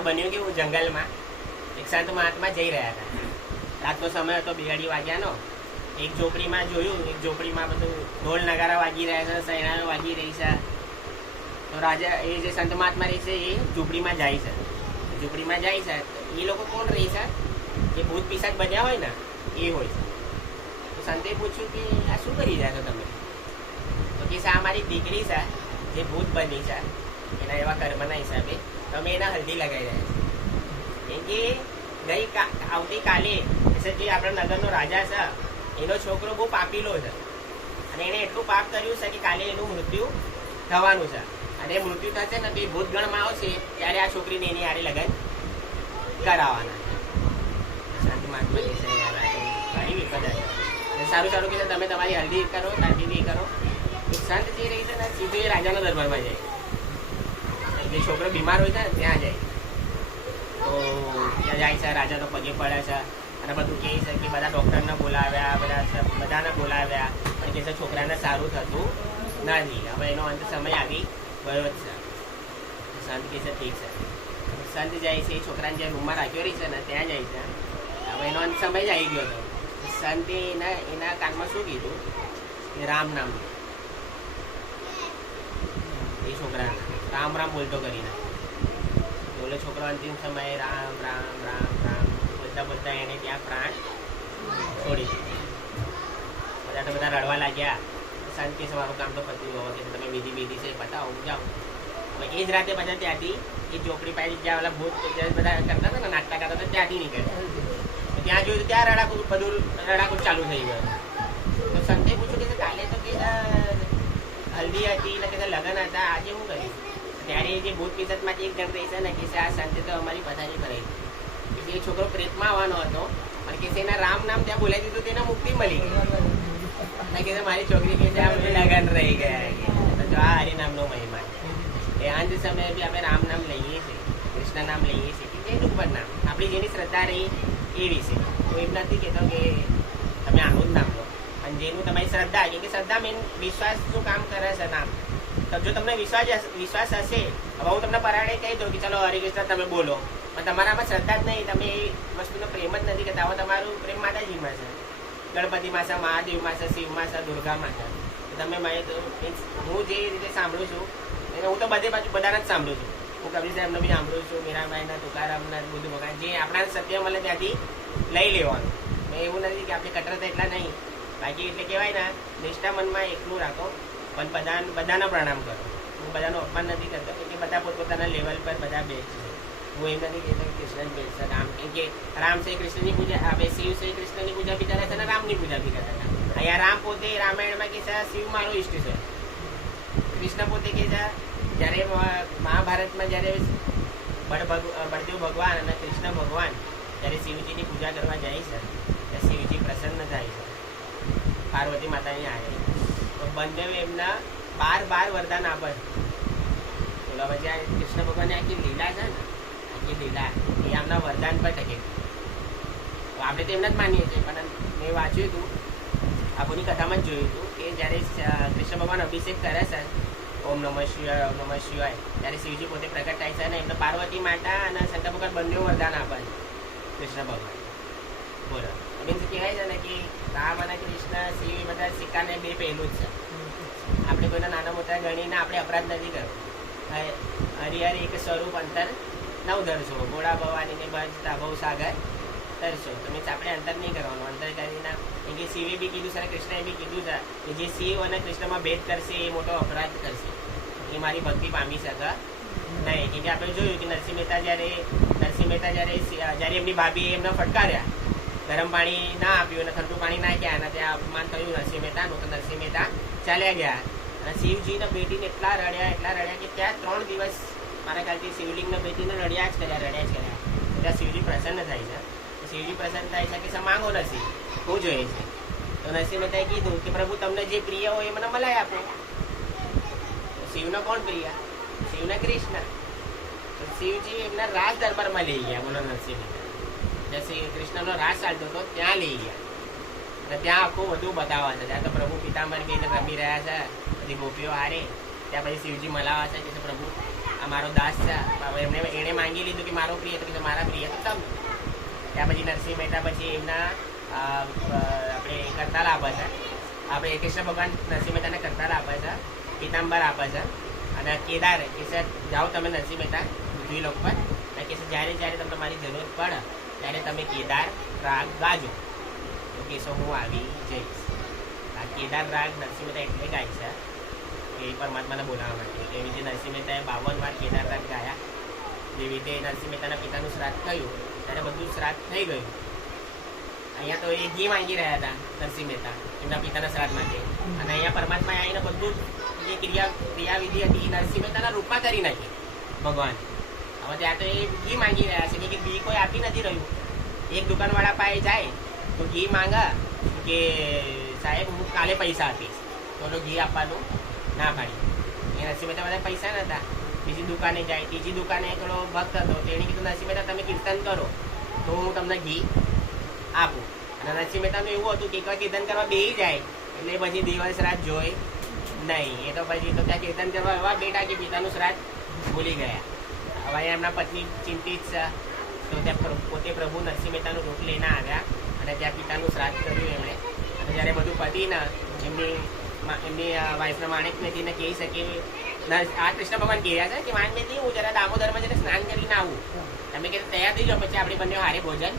બન્યું કે હું જંગલમાં એક સંત મહાત્મા જઈ રહ્યા હતા. રાતનો સમય હતો, 2 વાગ્યાનો. એક ઝોપડીમાં જોયું, એક ઝોપડીમાં બધું ઢોલ નગારા વાગી રહ્યા છે, સૈણાઓ વાગી રહી છે. તો રાજા એ જે સંત મહાત્મા રહે છે એ ઝૂંપડીમાં જાય છે. ઝૂંપડીમાં જાય છે એ લોકો કોણ રહે છે? જે ભૂત પિશાચ બન્યા હોય ને એ હોય છે. તો સંતે પૂછ્યું કે આ શું કરી રહ્યા છો તમે? તો કે આ મારી દીકરી છે જે ભૂત બની છે, એના એવા કર્મના હિસાબે તમે એના હલ્દી લગાવી રહ્યા છો. કેમ કે આવતીકાલે જે આપણા નગરનો રાજા છે એનો છોકરો બહુ પાપીલો છે અને એને એટલું પાપ કર્યું છે કે કાલે એનું મૃત્યુ થવાનું છે. અને મૃત્યુ થશે ને તો એ ભૂતગણમાં આવશે ત્યારે આ છોકરીને એની હારે લગ્ન કરાવવાના. સંત મહાત્માજી છે ઘણી વિપદા છે. સારું સારું કે તમે તમારી હલ્દી કરો, તાંતીવી કરો, એક સંત જે રહી છે ને સીધું એ રાજાના દરબારમાં જાય. જે છોકરો બીમાર હોય છે ને ત્યાં જાય. તો ત્યાં જાય છે, રાજા તો પગે પડે છે અને બધું કહે છે કે બધા ડૉક્ટરને બોલાવ્યા, બધાને બોલાવ્યા, પણ કહે છે છોકરાને સારું થતું નથી. હવે એનો અંત સમય આવી ગયો જ છે. સંત કહે છે ઠીક છે. સંત જાય છે, છોકરાને જે રૂમમાં રાખ્યો રહી છે ને ત્યાં જાય છે. હવે એનો અંત સમય જ આવી ગયો હતો. સંતે એના કાનમાં શું કીધું કે રામ નામ. એ છોકરા રામ રામ બોલતો કરીને બોલે છોકરો અંતિમ સમયે રામ રામ રામ રામ બોલતા બોલતા એને ત્યાં પ્રાણ છોડી દીધું. બધા રડવા લાગ્યા. શાંતિ છે મારું કામ તો પત્યું હોવા કે તમે વિધિ છે બતાવો જાઓ. હવે એ જ રાતે બધા ત્યાંથી એ ચોપડી પાસે જ્યાં ઓલા ભૂત બધા કરતા હતા ને નાટક કરતા હતા ત્યાંથી નીકળ્યા. ત્યાં જોયું ત્યાં રડાકૂદ ચાલુ થઈ ગયો. તો સંતે પૂછ્યું કે કાલે તો કે હલ્દી હતી એટલે કે લગ્ન હતા, આજે શું કર્યું? ત્યારે જે ભૂત પિસતમાંથી એક જણ રહી છે ને કે આ સંતે તો અમારી પથારી કરાવી. એ છોકરો પ્રેતમાં આવવાનો હતો અને કે એના રામ નામ ત્યાં બોલાવી દીધું તેને મુક્તિ મળી ગઈ. કે મારી છોકરી કે લગ્ન રહી ગયા. તો આ હરિનામનો મહિમા છે. એ અંત સમયે બી આપણે રામ નામ લઈએ છીએ, કૃષ્ણ નામ લઈએ છીએ કે જેનું પણ નામ આપણી જેની શ્રદ્ધા રહી એવી છે. તો એમ નથી કહેતો કે તમે આનું જ નામ લો, અને જેનું તમારી શ્રદ્ધા, કે શ્રદ્ધા મેન વિશ્વાસનું કામ કરે છે નામ. તો જો તમને વિશ્વાસ હશે, હવે હું તમને પરાણે કહી દઉં કે ચાલો હરે કૃષ્ણ તમે બોલો, પણ તમારામાં શ્રદ્ધા જ નહીં, તમે એ વસ્તુનો પ્રેમ જ નથી કરતા. હવે તમારું પ્રેમ માતાજીમાં છે, ગણપતિમાં છે, મહાદેવમાં છે, શિવમાં છે, દુર્ગામાં છે. તમે હું જે રીતે સાંભળું છું એને હું તો બધે બાજુ બધાને જ સાંભળું છું. હું કબીર સાહેબને બી સાંભળું છું, મીરાબાઈના, તુકારામના, બુદ્ધ ભગવાન જે આપણા સત્ય મળે ત્યાંથી લઈ લેવાનું. મેં એવું નથી કે આપણે કટરતા એટલા નહીં. બાકી એટલે કહેવાય ને નિષ્ઠા મનમાં એકલું રાખો, પણ બધાને પ્રણામ કરો. હું બધાનું અપમાન નથી કરતો કે બધા પોતપોતાના લેવલ પર બધા બેસ્ટ છે. હું એમ નથી કહેતો કે કૃષ્ણ જ બેસ્ટ છે. રામ કે રામ છે કૃષ્ણની પૂજા, આપણે શિવ છે કૃષ્ણની પૂજા બી કરે છે અને રામની પૂજા બી કરતા હતા. અહીંયા રામ પોતે રામાયણમાં કહે છે શિવ મારો ઈષ્ટ છે. કૃષ્ણ પોતે કહે છે જ્યારે મહાભારતમાં જ્યારે બળદેવ ભગવાન અને કૃષ્ણ ભગવાન જ્યારે શિવજીની પૂજા કરવા જાય છે ત્યારે શિવજી પ્રસન્ન થાય છે પાર્વતી માતાની આગળ. તો બંને એમના 12 વરદાન આપે છે. બોલો પછી આ કૃષ્ણ ભગવાનની આખી લીલા છે ને, આખી લીલા એ આમના વરદાન પર ટકે. આપણે તો એમને જ માનીએ છીએ, પણ મેં વાંચ્યું હતું, આપણી કથામાં જ જોયું હતું કે જ્યારે કૃષ્ણ ભગવાન અભિષેક કરે છે ઓમ નમઃ શિવાય ઓમ નમઃ શિવાય, ત્યારે શિવજી પોતે પ્રગટ થાય છે અને એમને પાર્વતી માતા અને શંકર ભગવાન બંને વરદાન આપે છે કૃષ્ણ ભગવાન. બોલો મીન્સ કહેવાય છે ને કે રામ અને કૃષ્ણ શિવ એ બધા સિક્કાને બે પહેલું જ છે. આપણે કોઈના નાના મોટા ગણીને આપણે અપરાધ નથી કરવો. હરિહર એક સ્વરૂપ અંતર નવ ધરશો, ભોળા ભવાનીને બચતા ભવ સાગર તરશો. તો મીન્સ આપણે અંતર નહીં કરવાનું. અંતર કરીને કેમ કે શિવે બી કીધું છે અને કૃષ્ણએ બી કીધું છે કે જે શિવ અને કૃષ્ણમાં ભેદ કરશે એ મોટો અપરાધ કરશે, એ મારી ભક્તિ પામી શકે નહીં. કેમ કે આપણે જોયું કે નરસિંહ મહેતા જ્યારે એમની ભાભી એમને ફટકાર્યા, ગરમ પાણી ના આપ્યું અને ઠંડુ પાણી નાખ્યા અને ત્યાં અપમાન થયું નરસિંહ મહેતાનું, તો નરસિંહ મહેતા ચાલ્યા ગયા. અને શિવજીના બેટીને એટલા રડ્યા કે ત્યાં 3 દિવસ મારા ખ્યાલથી શિવલિંગના બેટીને રડ્યા જ કર્યા. ત્યાં શિવજી પ્રસન્ન થાય છે. શિવજી પ્રસન્ન થાય છે કે માંગો નરસિંહ, શું જોઈએ છે? તો નરસિંહ મહેતાએ કીધું કે પ્રભુ તમને જે પ્રિય હોય એ મને મલાઈ આપો. શિવનો કોણ પ્રિય? શિવના કૃષ્ણ. તો શિવજી એમના રાજ દરબારમાં લઈ ગયા. બોલો નરસિંહ મહેતા જ્યાં કૃષ્ણનો રાજ ચાલતો હતો ત્યાં લઈ ગયા અને ત્યાં આખું બધું બતાવવા છે. ત્યાં તો પ્રભુ પિતાંબર કહીને રમી રહ્યા છે, બધી ગોપીઓ હારે. ત્યાં પછી શિવજી મલાવા છે કે પ્રભુ આ મારો દાસ છે. એણે માંગી લીધું કે મારો પ્રિય, તો કે મારા પ્રિય તો તમે. ત્યાં પછી નરસિંહ મહેતા પછી એમના આપણે કરતાલ આપે છે. આપણે કૃષ્ણ ભગવાન નરસિંહ મહેતાને કરતાલ આપે છે, પિતાંબર આપે છે અને કેદાર કે સર જાઓ તમે નરસિંહ મહેતા પૃથ્વીલોક પર અને કે જ્યારે તમને તમારી જરૂરત પડે ત્યારે તમે કેદાર રાગ ગાજો, તો કહેશો હું આવી જઈશ. આ કેદાર રાગ નરસિંહ મહેતા એટલે ગાય છે એ પરમાત્માને બોલાવવા માટે. એવી રીતે નરસિંહ મહેતાએ 52 વાર કેદાર રાગ ગાયા. જેવી રીતે નરસિંહ મહેતાના પિતાનું શ્રાદ્ધ થયું ત્યારે બધું શ્રાદ્ધ થઈ ગયું. અહીંયા તો એ ઘી માંગી રહ્યા હતા નરસિંહ મહેતા એમના પિતાના શ્રાદ્ધ માટે, અને અહીંયા પરમાત્માએ આવીને બધું જે ક્રિયાવિધિ હતી એ નરસિંહ મહેતાના રૂપમાં કરી નાખી ભગવાન. હવે ત્યાં તો એ ઘી માંગી રહ્યા છે કે ઘી કોઈ આપી નથી રહ્યું. એક દુકાનવાળા પાસે જાય તો ઘી માંગા કે સાહેબ હું કાલે પૈસા આપીશ, તો તો ઘી આપવાનું ના પાડી. એ નરસિંહ મહેતા બધા પૈસા નતા. બીજી દુકાને જાય, ત્રીજી દુકાને થોડો ભક્ત હતો, તેણે કીધું નરસિંહ મહેતા તમે કીર્તન કરો તો હું તમને ઘી આપું. અને નરસિંહ મહેતાનું એવું હતું કે એકવાર કીર્તન કરવા બેસી જાય એટલે પછી દિવસ રાત જોઈ નહીં. એ તો પછી તો ત્યાં કીર્તન કરવા એવા બેઠા કે પિતાનું શ્રાદ્ધ ભૂલી ગયા. હવે એમના પત્ની ચિંતિત છે, તો ત્યાં પોતે પ્રભુ નરસિંહ મહેતાનું રૂપ લઈને આવ્યા અને ત્યાં પિતાનું શ્રાદ્ધ કર્યું એમણે. અને જ્યારે બધું પતીને એમની વાઇફના માણેકમેદીને કહી શકે આ કૃષ્ણ ભગવાન કહ્યા છે કે માણેકમેદી હું જરા દામોદરમાં જઈને સ્નાન કરીને આવું, તમે કે તૈયાર થઈ જાઓ, પછી આપણે બંને હારે ભોજન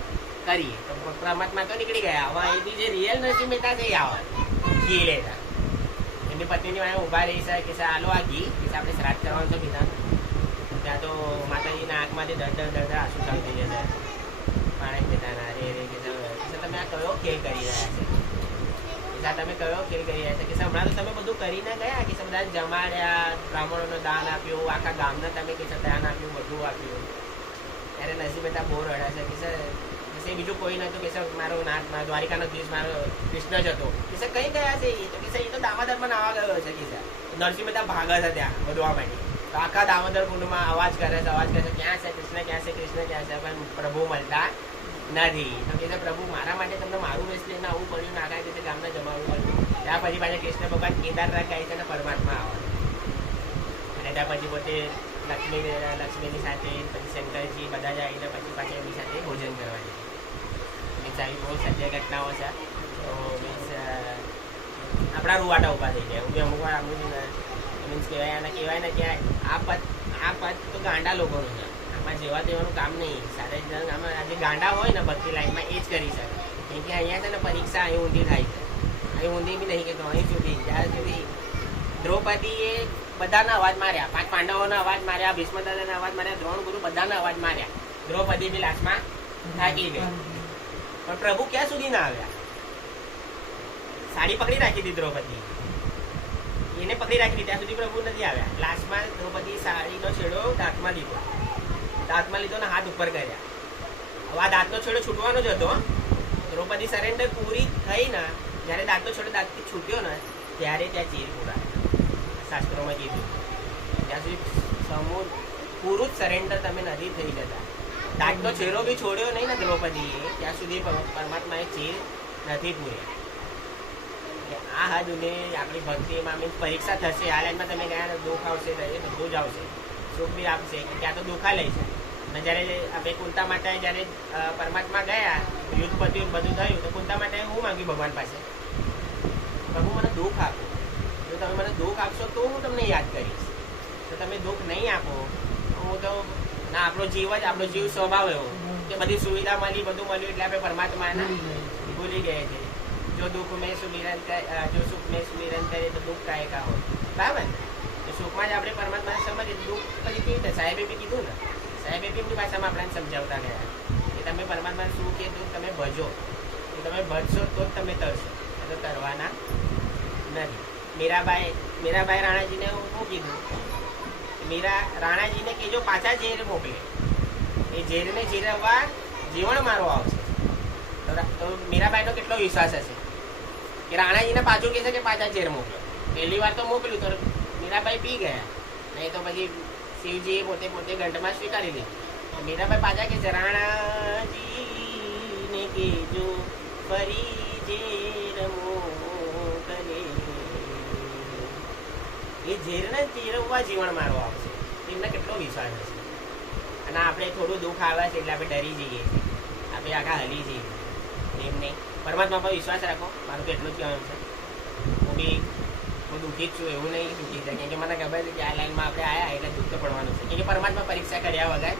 કરીએ. તો પરમાત્મા તો નીકળી ગયા. હવે અહીંથી જે રિયલ નરસિંહ મહેતા છે એ આવે ઘી લેતા. એમની પત્નીની વાળે ઊભા રહી છે કે આલો આ ઘી કે આપણે શ્રાદ્ધ કરવાનું છે પિતાનું. ત્યાં તો માતાજીના આંખમાંથી દર્દ આંસુ ચાલુ થઈ જશે માણેક મહેતાના. કે તમે આ કયો ખેલ કરી રહ્યા છે, તમે કયો ખેલ કરી રહ્યા છે કે હમણાં તો તમે બધું કરીને ગયા કે બધા જમાડ્યા, બ્રાહ્મણોને દાન આપ્યું, આખા ગામને તમે કે દાન આપ્યું, બધું આપ્યું. ત્યારે નરસિંહ મહેતા બહુ રડ્યા છે કે સર બીજું કોઈ નતું કે સર મારો નાથ દ્વારિકાનો દેશ મારો કૃષ્ણ જ હતો. કે સર કઈ ગયા છે એ તો કે એ તો દામોદરમાં નાવા ગયો છે કે સર. નરસિંહ મહેતા ભાગે છે ત્યાં બધવા માટે. તો આખા દામોદર કુંડમાં અવાજ કરે છે ક્યાં છે કૃષ્ણ, ક્યાં છે કૃષ્ણ, ક્યાં છે, પણ પ્રભુ મળતા નથી. તો કે પ્રભુ મારા માટે તમને મારું વેશ લઈને આવવું પડ્યું, નાગા કે ગામને જમાવવું પડ્યું. ત્યાં પછી પાછા કૃષ્ણ ભગવાન કેદારનાથ જાય છે અને પરમાત્મા આવે. અને ત્યાં પછી પોતે લક્ષ્મીની સાથે પછી શંકરજી બધા જાય એટલે પછી પાછા એમની સાથે ભોજન કરવા જાય. મીન્સ આવી બહુ સત્ય ઘટનાઓ છે. તો મીન્સ આપણા રૂવાટા ઊભા થઈ જાય. હું અમુક વાર આપણું મીન્સ કહેવાય ને કે આ પદ તો ગાંડા લોકોનું છે. આમાં જેવા તેવાનું કામ નહીં. સારા આમાં જે ગાંડા હોય ને ભક્તિ લાઈનમાં એ જ કરી શકે. કેમ કે અહીંયા છે ને પરીક્ષા અહીં ઊંધી થાય છે. અહીં ઊંધી બી નહીં કે અહીં સુધી જ્યાં સુધી દ્રૌપદીએ બધાના અવાજ માર્યા, 5 પાંડવોના અવાજ માર્યા, ભીષ્મ દાદાના અવાજ માર્યા, દ્રોણ ગુરુ બધાના અવાજ માર્યા. દ્રૌપદી બી લાસ્ટમાં થાકી ગઈ. પણ પ્રભુ ક્યાં સુધી ના આવ્યા? સાડી પકડી રાખી હતી દ્રૌપદી, એને પકડી રાખી ત્યાં સુધી પ્રભુ નથી આવ્યા. લાસ્ટમાં દ્રૌપદી સાડીનો છેડો દાંતમાં લીધો ને હાથ ઉપર કર્યા. હવે આ દાંતનો છેડો છૂટવાનો જ હતો. દ્રૌપદી સરેન્ડર પૂરી થઈ ને જ્યારે દાંતનો છેડો દાંતથી છૂટ્યો ને ત્યારે ત્યાં ચીર પૂરા શાસ્ત્રોમાં કીધું. ત્યાં સુધી પૂરું જ સરેન્ડર તમે નથી થઈ જતા. દાંતનો છેડો બી છોડ્યો નહીં ને દ્રૌપદીએ ત્યાં સુધી પરમાત્માએ ચીર નથી પૂર્યા. આ હદ સુધી આપણી ભક્તિમાં મીન્સ પરીક્ષા થશે. આ લાઈનમાં તમે ગયા દુઃખ આવશે, એ બધું જ આવશે, સુખ બી આપશે. ત્યાં તો દુઃખા લે છે. અને જ્યારે આપણે કુંતા માતાએ જ્યારે પરમાત્મા ગયા, યુદ્ધ પત્યું, બધું થયું, તો કુંતા માતાએ હું માંગ્યું ભગવાન પાસે, પ્રભુ મને દુઃખ આપો. જો તમે મને દુઃખ આપશો તો હું તમને યાદ કરીશ. તો તમે દુઃખ નહીં આપો હું તો ના. આપણો જીવ સ્વભાવ એવો કે બધી સુવિધા મળી, બધું મળ્યું એટલે આપણે પરમાત્માના ભૂલી ગયા છે. જો સુખ મેં સુમિરન કરે તો દુઃખ કાંઈ કા હોય. બરાબર. તો સુખમાં જ આપણે પરમાત્માને સમજીએ. દુઃખ પછી કેવી રીતે? સાહેબે બી કીધું ને, સાહેબે બી એમની ભાષામાં આપણને સમજાવતા ગયા કે તમે પરમાત્માને સુખ એ દુઃખ તમે ભજો. તમે ભજશો તો જ તમે તરશો, તો તરવાના નથી. મીરાબાઈ રાણાજીને શું કીધું? રાણાજીને કહેજો પાછા ઝેર મોકલે, એ ઝેરને જીરવવા જીવણ મારો આવશે. તો મીરાબાઈનો કેટલો વિશ્વાસ હશે કે રાણાજીને પાછું કહેશે કે પાછા ઝેર મોકલો. પહેલી વાર તો મોકલ્યું તો મીરાબાઈ પી ગયા, નહીં તો પછી શિવજીએ પોતે ગંઢમાં સ્વીકારી લીધું. મીરાબાઈ પાછા કહે છે રાણાજીને કહેજો ફરી ઝેર મોકલે, એ ઝેરને ચીરવવા જીવન મારો આવશે. એમને કેટલો વિશ્વાસ હશે. અને આપણે થોડું દુઃખ આવે છે એટલે આપણે ડરી જઈએ છીએ, આપણે આખા હલી જઈએ. એમ નહીં, પરમાત્મા પર વિશ્વાસ રાખો. મારું તો એટલું જ કહેવાનું છે. હું દુઃખી જ છું એવું નહીં દુઃખી છે, કેમ કે મને ખબર છે કે આ લાઈનમાં આપણે આવ્યા એટલે દુઃખ તો પડવાનું છે. કેમ કે પરમાત્મા પરીક્ષા કર્યા વગર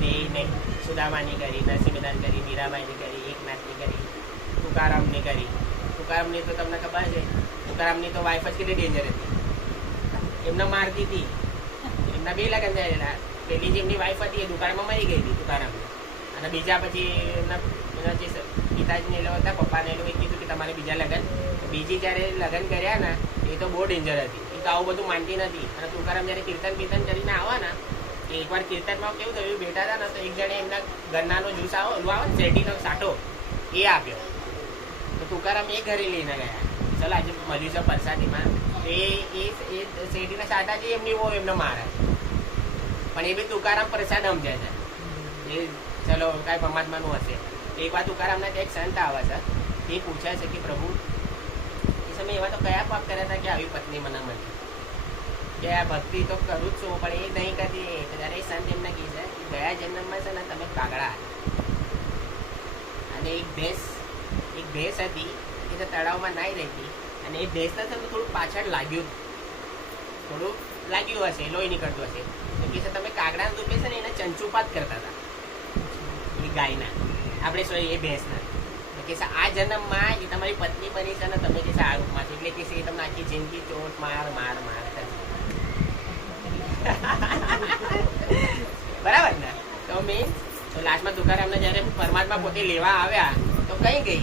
તે નહીં. સુદામાની કરી, નરસિંહ મહેતાની કરી, મીરાબાઈની કરી, એકનાથની કરી, તુકારામની કરી. તુકારામની તો તમને ખબર છે, તુકારામની તો વાઈફ જ કેટલી ડેન્જર હતી, એમને મારતી હતી. એમના 2 લગ્ન થયેલા. પેલી જે એમની વાઈફ હતી એ દુકાળમાં મરી ગઈ હતી તુકારામની. અને બીજા પછી એમના જે પિતાજીને એ લોકો હતા, પપ્પાને એ લોકોએ કીધું કે તમારે બીજા લગ્ન. બીજી જ્યારે લગ્ન કર્યા ને એ તો બહુ ડેન્જર હતી. એ તો આવું બધું માનતી નથી. અને તુકારામ જ્યારે કીર્તન કરીને આવવાના, એકવાર કીર્તનમાં કેવું થયું, બેઠા હતા ને તો એક જણે એમના ગન્નાનો જ્યુસ આવે ને શેરડીનો સાટો એ આપ્યો. તો તુકારામ એ ઘરે લઈને ગયા. ચાલો આજે મળ્યું છે પરસાદીમાં એ શેરડીના સાટાજી એમની વો એમને મારે, પણ એ બી તુકારામ પ્રસાદ સમજે છે. એ ચલો કાંઈ પરમાત્માનું હશે. એક વાર તુકારામના એક સંત આવે છે, એ પૂછે છે કે પ્રભુ એ સમય એવા તો કયા પાપ કર્યા હતા કે આવી પત્ની મને મળી, કે આ ભક્તિ તો કરું જ છું પણ એ નહીં કરતી. ત્યારે એ સંત એમને કહે છે કે ગયા જન્મમાં છે ને તમે કાગડા અને એક ભેંસ હતી એ તો તળાવમાં નાહી રહેતી, અને એ ભેંસને થોડું પાછળ લાગ્યું હશે, લોહી નીકળતું હશે, તો કે તમે કાગડાના રૂપે છે ને એને ચંચુપાત કરતા હતા એ ગાયના, આપણે સોરી એ ભેંસના. તો કે આ જન્મમાં એ તમારી પત્ની બની છે ને તમે કે આ રૂપમાં છે, એટલે કે એ તમને આખી જિંદગી ચોટ માર કરશે. બરાબર ને? તો તો લાસ્ટમાં તુકારામને જયારે પરમાત્મા પોતે લેવા આવ્યા તો કઈ ગઈ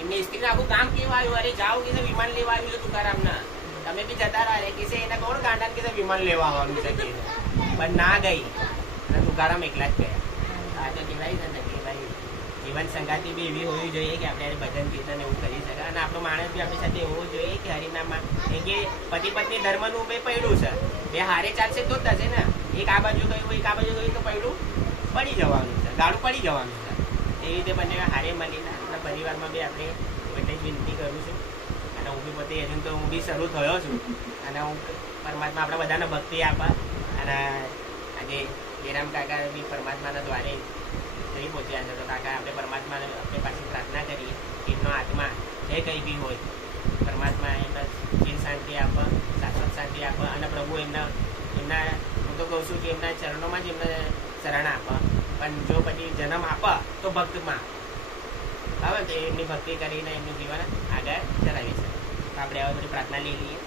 એમની સ્ત્રીને આખું કામ કેવા આવ્યું, અરે જાઓ કે વિમાન લેવા આવ્યું છે તુકારામના, તમે બી જતા રહે કે એને કોણ ગાંડા કે વિમાન લેવા આવવાનું છે, પણ ના ગઈ અને તુકારામ એકલા જ ગયા. આ તો કહેવાય છે ને કે ભાઈ જીવન સંગાતી બી એવી હોવી જોઈએ કે આપણે ભજન કીર્તન એવું કરી શકે, અને આપણો માણસ બી આપણી સાથે હોવો જોઈએ કે હરિનામમાં, કે પતિ પત્ની ધર્મનું બે પૈડું છે, બે હારે ચાલશે તો જ થશે ને. એક આ બાજુ ગયું એક આ બાજુ ગયું તો પૈડું પડી જવાનું છે, ગાડું પડી જવાનું છે. એવી રીતે બંને હારે મળીને આપણા પરિવારમાં બી આપણે એટલે જ વિનંતી કરું છું. અને હું બી પોતે હજુ તો હું બી શરૂ થયો છું, અને હું પરમાત્મા આપણા બધાને ભક્તિ આપા. અને આજે જયરામ કાકા બી પરમાત્માના દ્વારે જઈ પહોંચ્યા છે, તો કાકા આપણે પરમાત્માને આપણે પાછી પ્રાર્થના કરીએ એમનો આત્મા જે કંઈ બી હોય પરમાત્મા એમને ચીર શાંતિ આપે, શાશ્વત શાંતિ આપે, અને પ્રભુ એમના હું તો કહું છું કે એમના ચરણોમાં જ એમને શરણ આપે. પણ જો પછી જન્મ આપે તો ભક્તમાં બરાબર, તો એમની ભક્તિ કરીને એમનું જીવન આગળ ચલાવી છે. તો આપણે હવે બધી પ્રાર્થના લઈ લઈએ.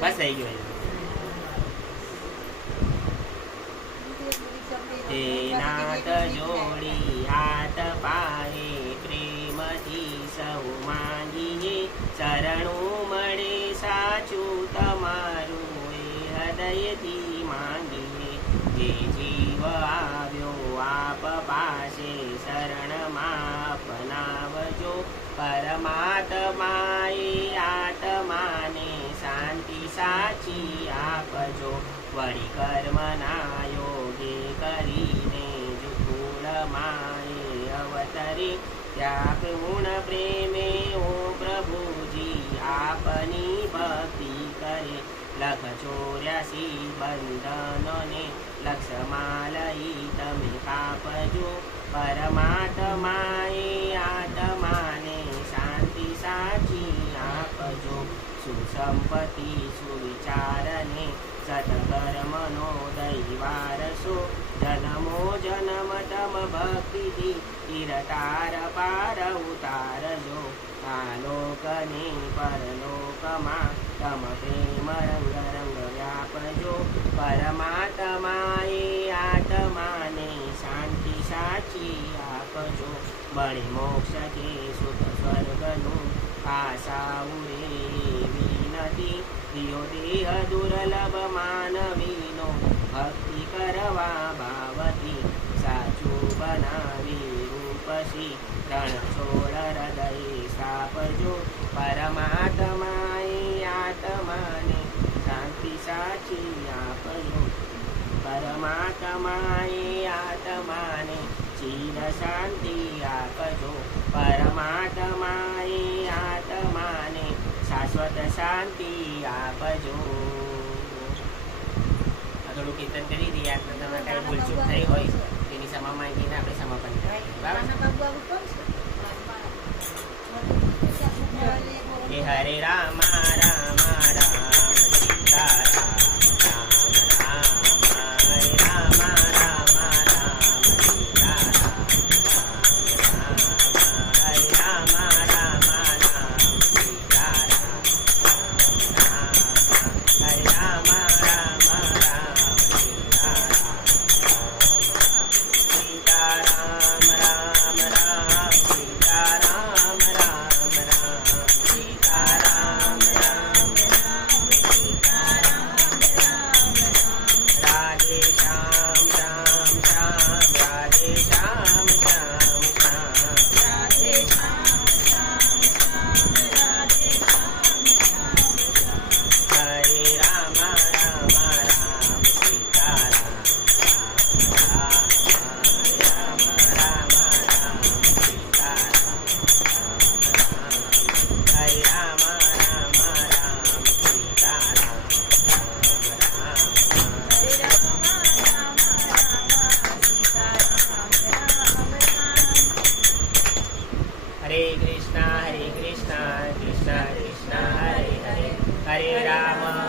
બસ થઈ ગયું. નાથ જોડી હાથ પાહે પ્રેમથી સૌ માંગીએ, શરણું મળે સાચું તમારું એ હૃદયથી માંગીએ. જે જીવ આવ્યો આપ પાસે શરણમાં અપનાવજો, પરમાત્માએ આત્માને શાંતિ સાચી આપજો. વળી કર્મના યોગે કરીને જુકુળમાએ અવતરે, ત્યાગ ગુણ પ્રેમે ઓ પ્રભુજી આપની ભક્તિ કરે. લખ 84 બંધનોને લક્ષમાં લઈ તમે કાપજો, પરમાત્માએ આત્માને શાંતિ સાચી આપજો. સુસંપત્તિ સુવિચારને સતકર્મનો દૈવારસો, જન્મો જન્મ તમ ભક્તિથી તીરતાર પાર ઉતારજો. આલોકને પરલોકમાં તમ પ્રેમ રંગ રંગ વ્યાપજો, પરમાત્માએ આત્માને શાંતિ સાચી આપજો. મળી મોક્ષ કે સુખ સ્વર્ગનું આશાઉ રે વિનતી, દિયો દેહ દુર્લભ માનવીનો ભક્તિ કરવા ભાવતી. સાચું બનાવી રૂપસી રણ છોડ હૃદય સ્થાપજો, પરમાત્માએ આત્માને શાંતિ સાચી આપજો. પરમાત્માએ આત્માને ચીર શાંતિ આપજો, પરમાત્માએ આત્માને શાશ્વત શાંતિ આપજો. થોડું કીર્તન કરી દઈએ. તમે કઈ ભૂલચૂક થઈ હોય તેની ક્ષમા માંગીને આપણે સમાપન કરીએ. હરે રામ રામ રામ સીતારામ, રામ રામ હરે રામ રામ રામ સીતારામ, રામ રામ હરે રામ રામ રામ સીતારામ, રામ હરે રામ રામ રામ સીતારામ, સીતારામ રામ કૃષ્ણ કૃષ્ણ કૃષ્ણ હરે હરે હરે રામ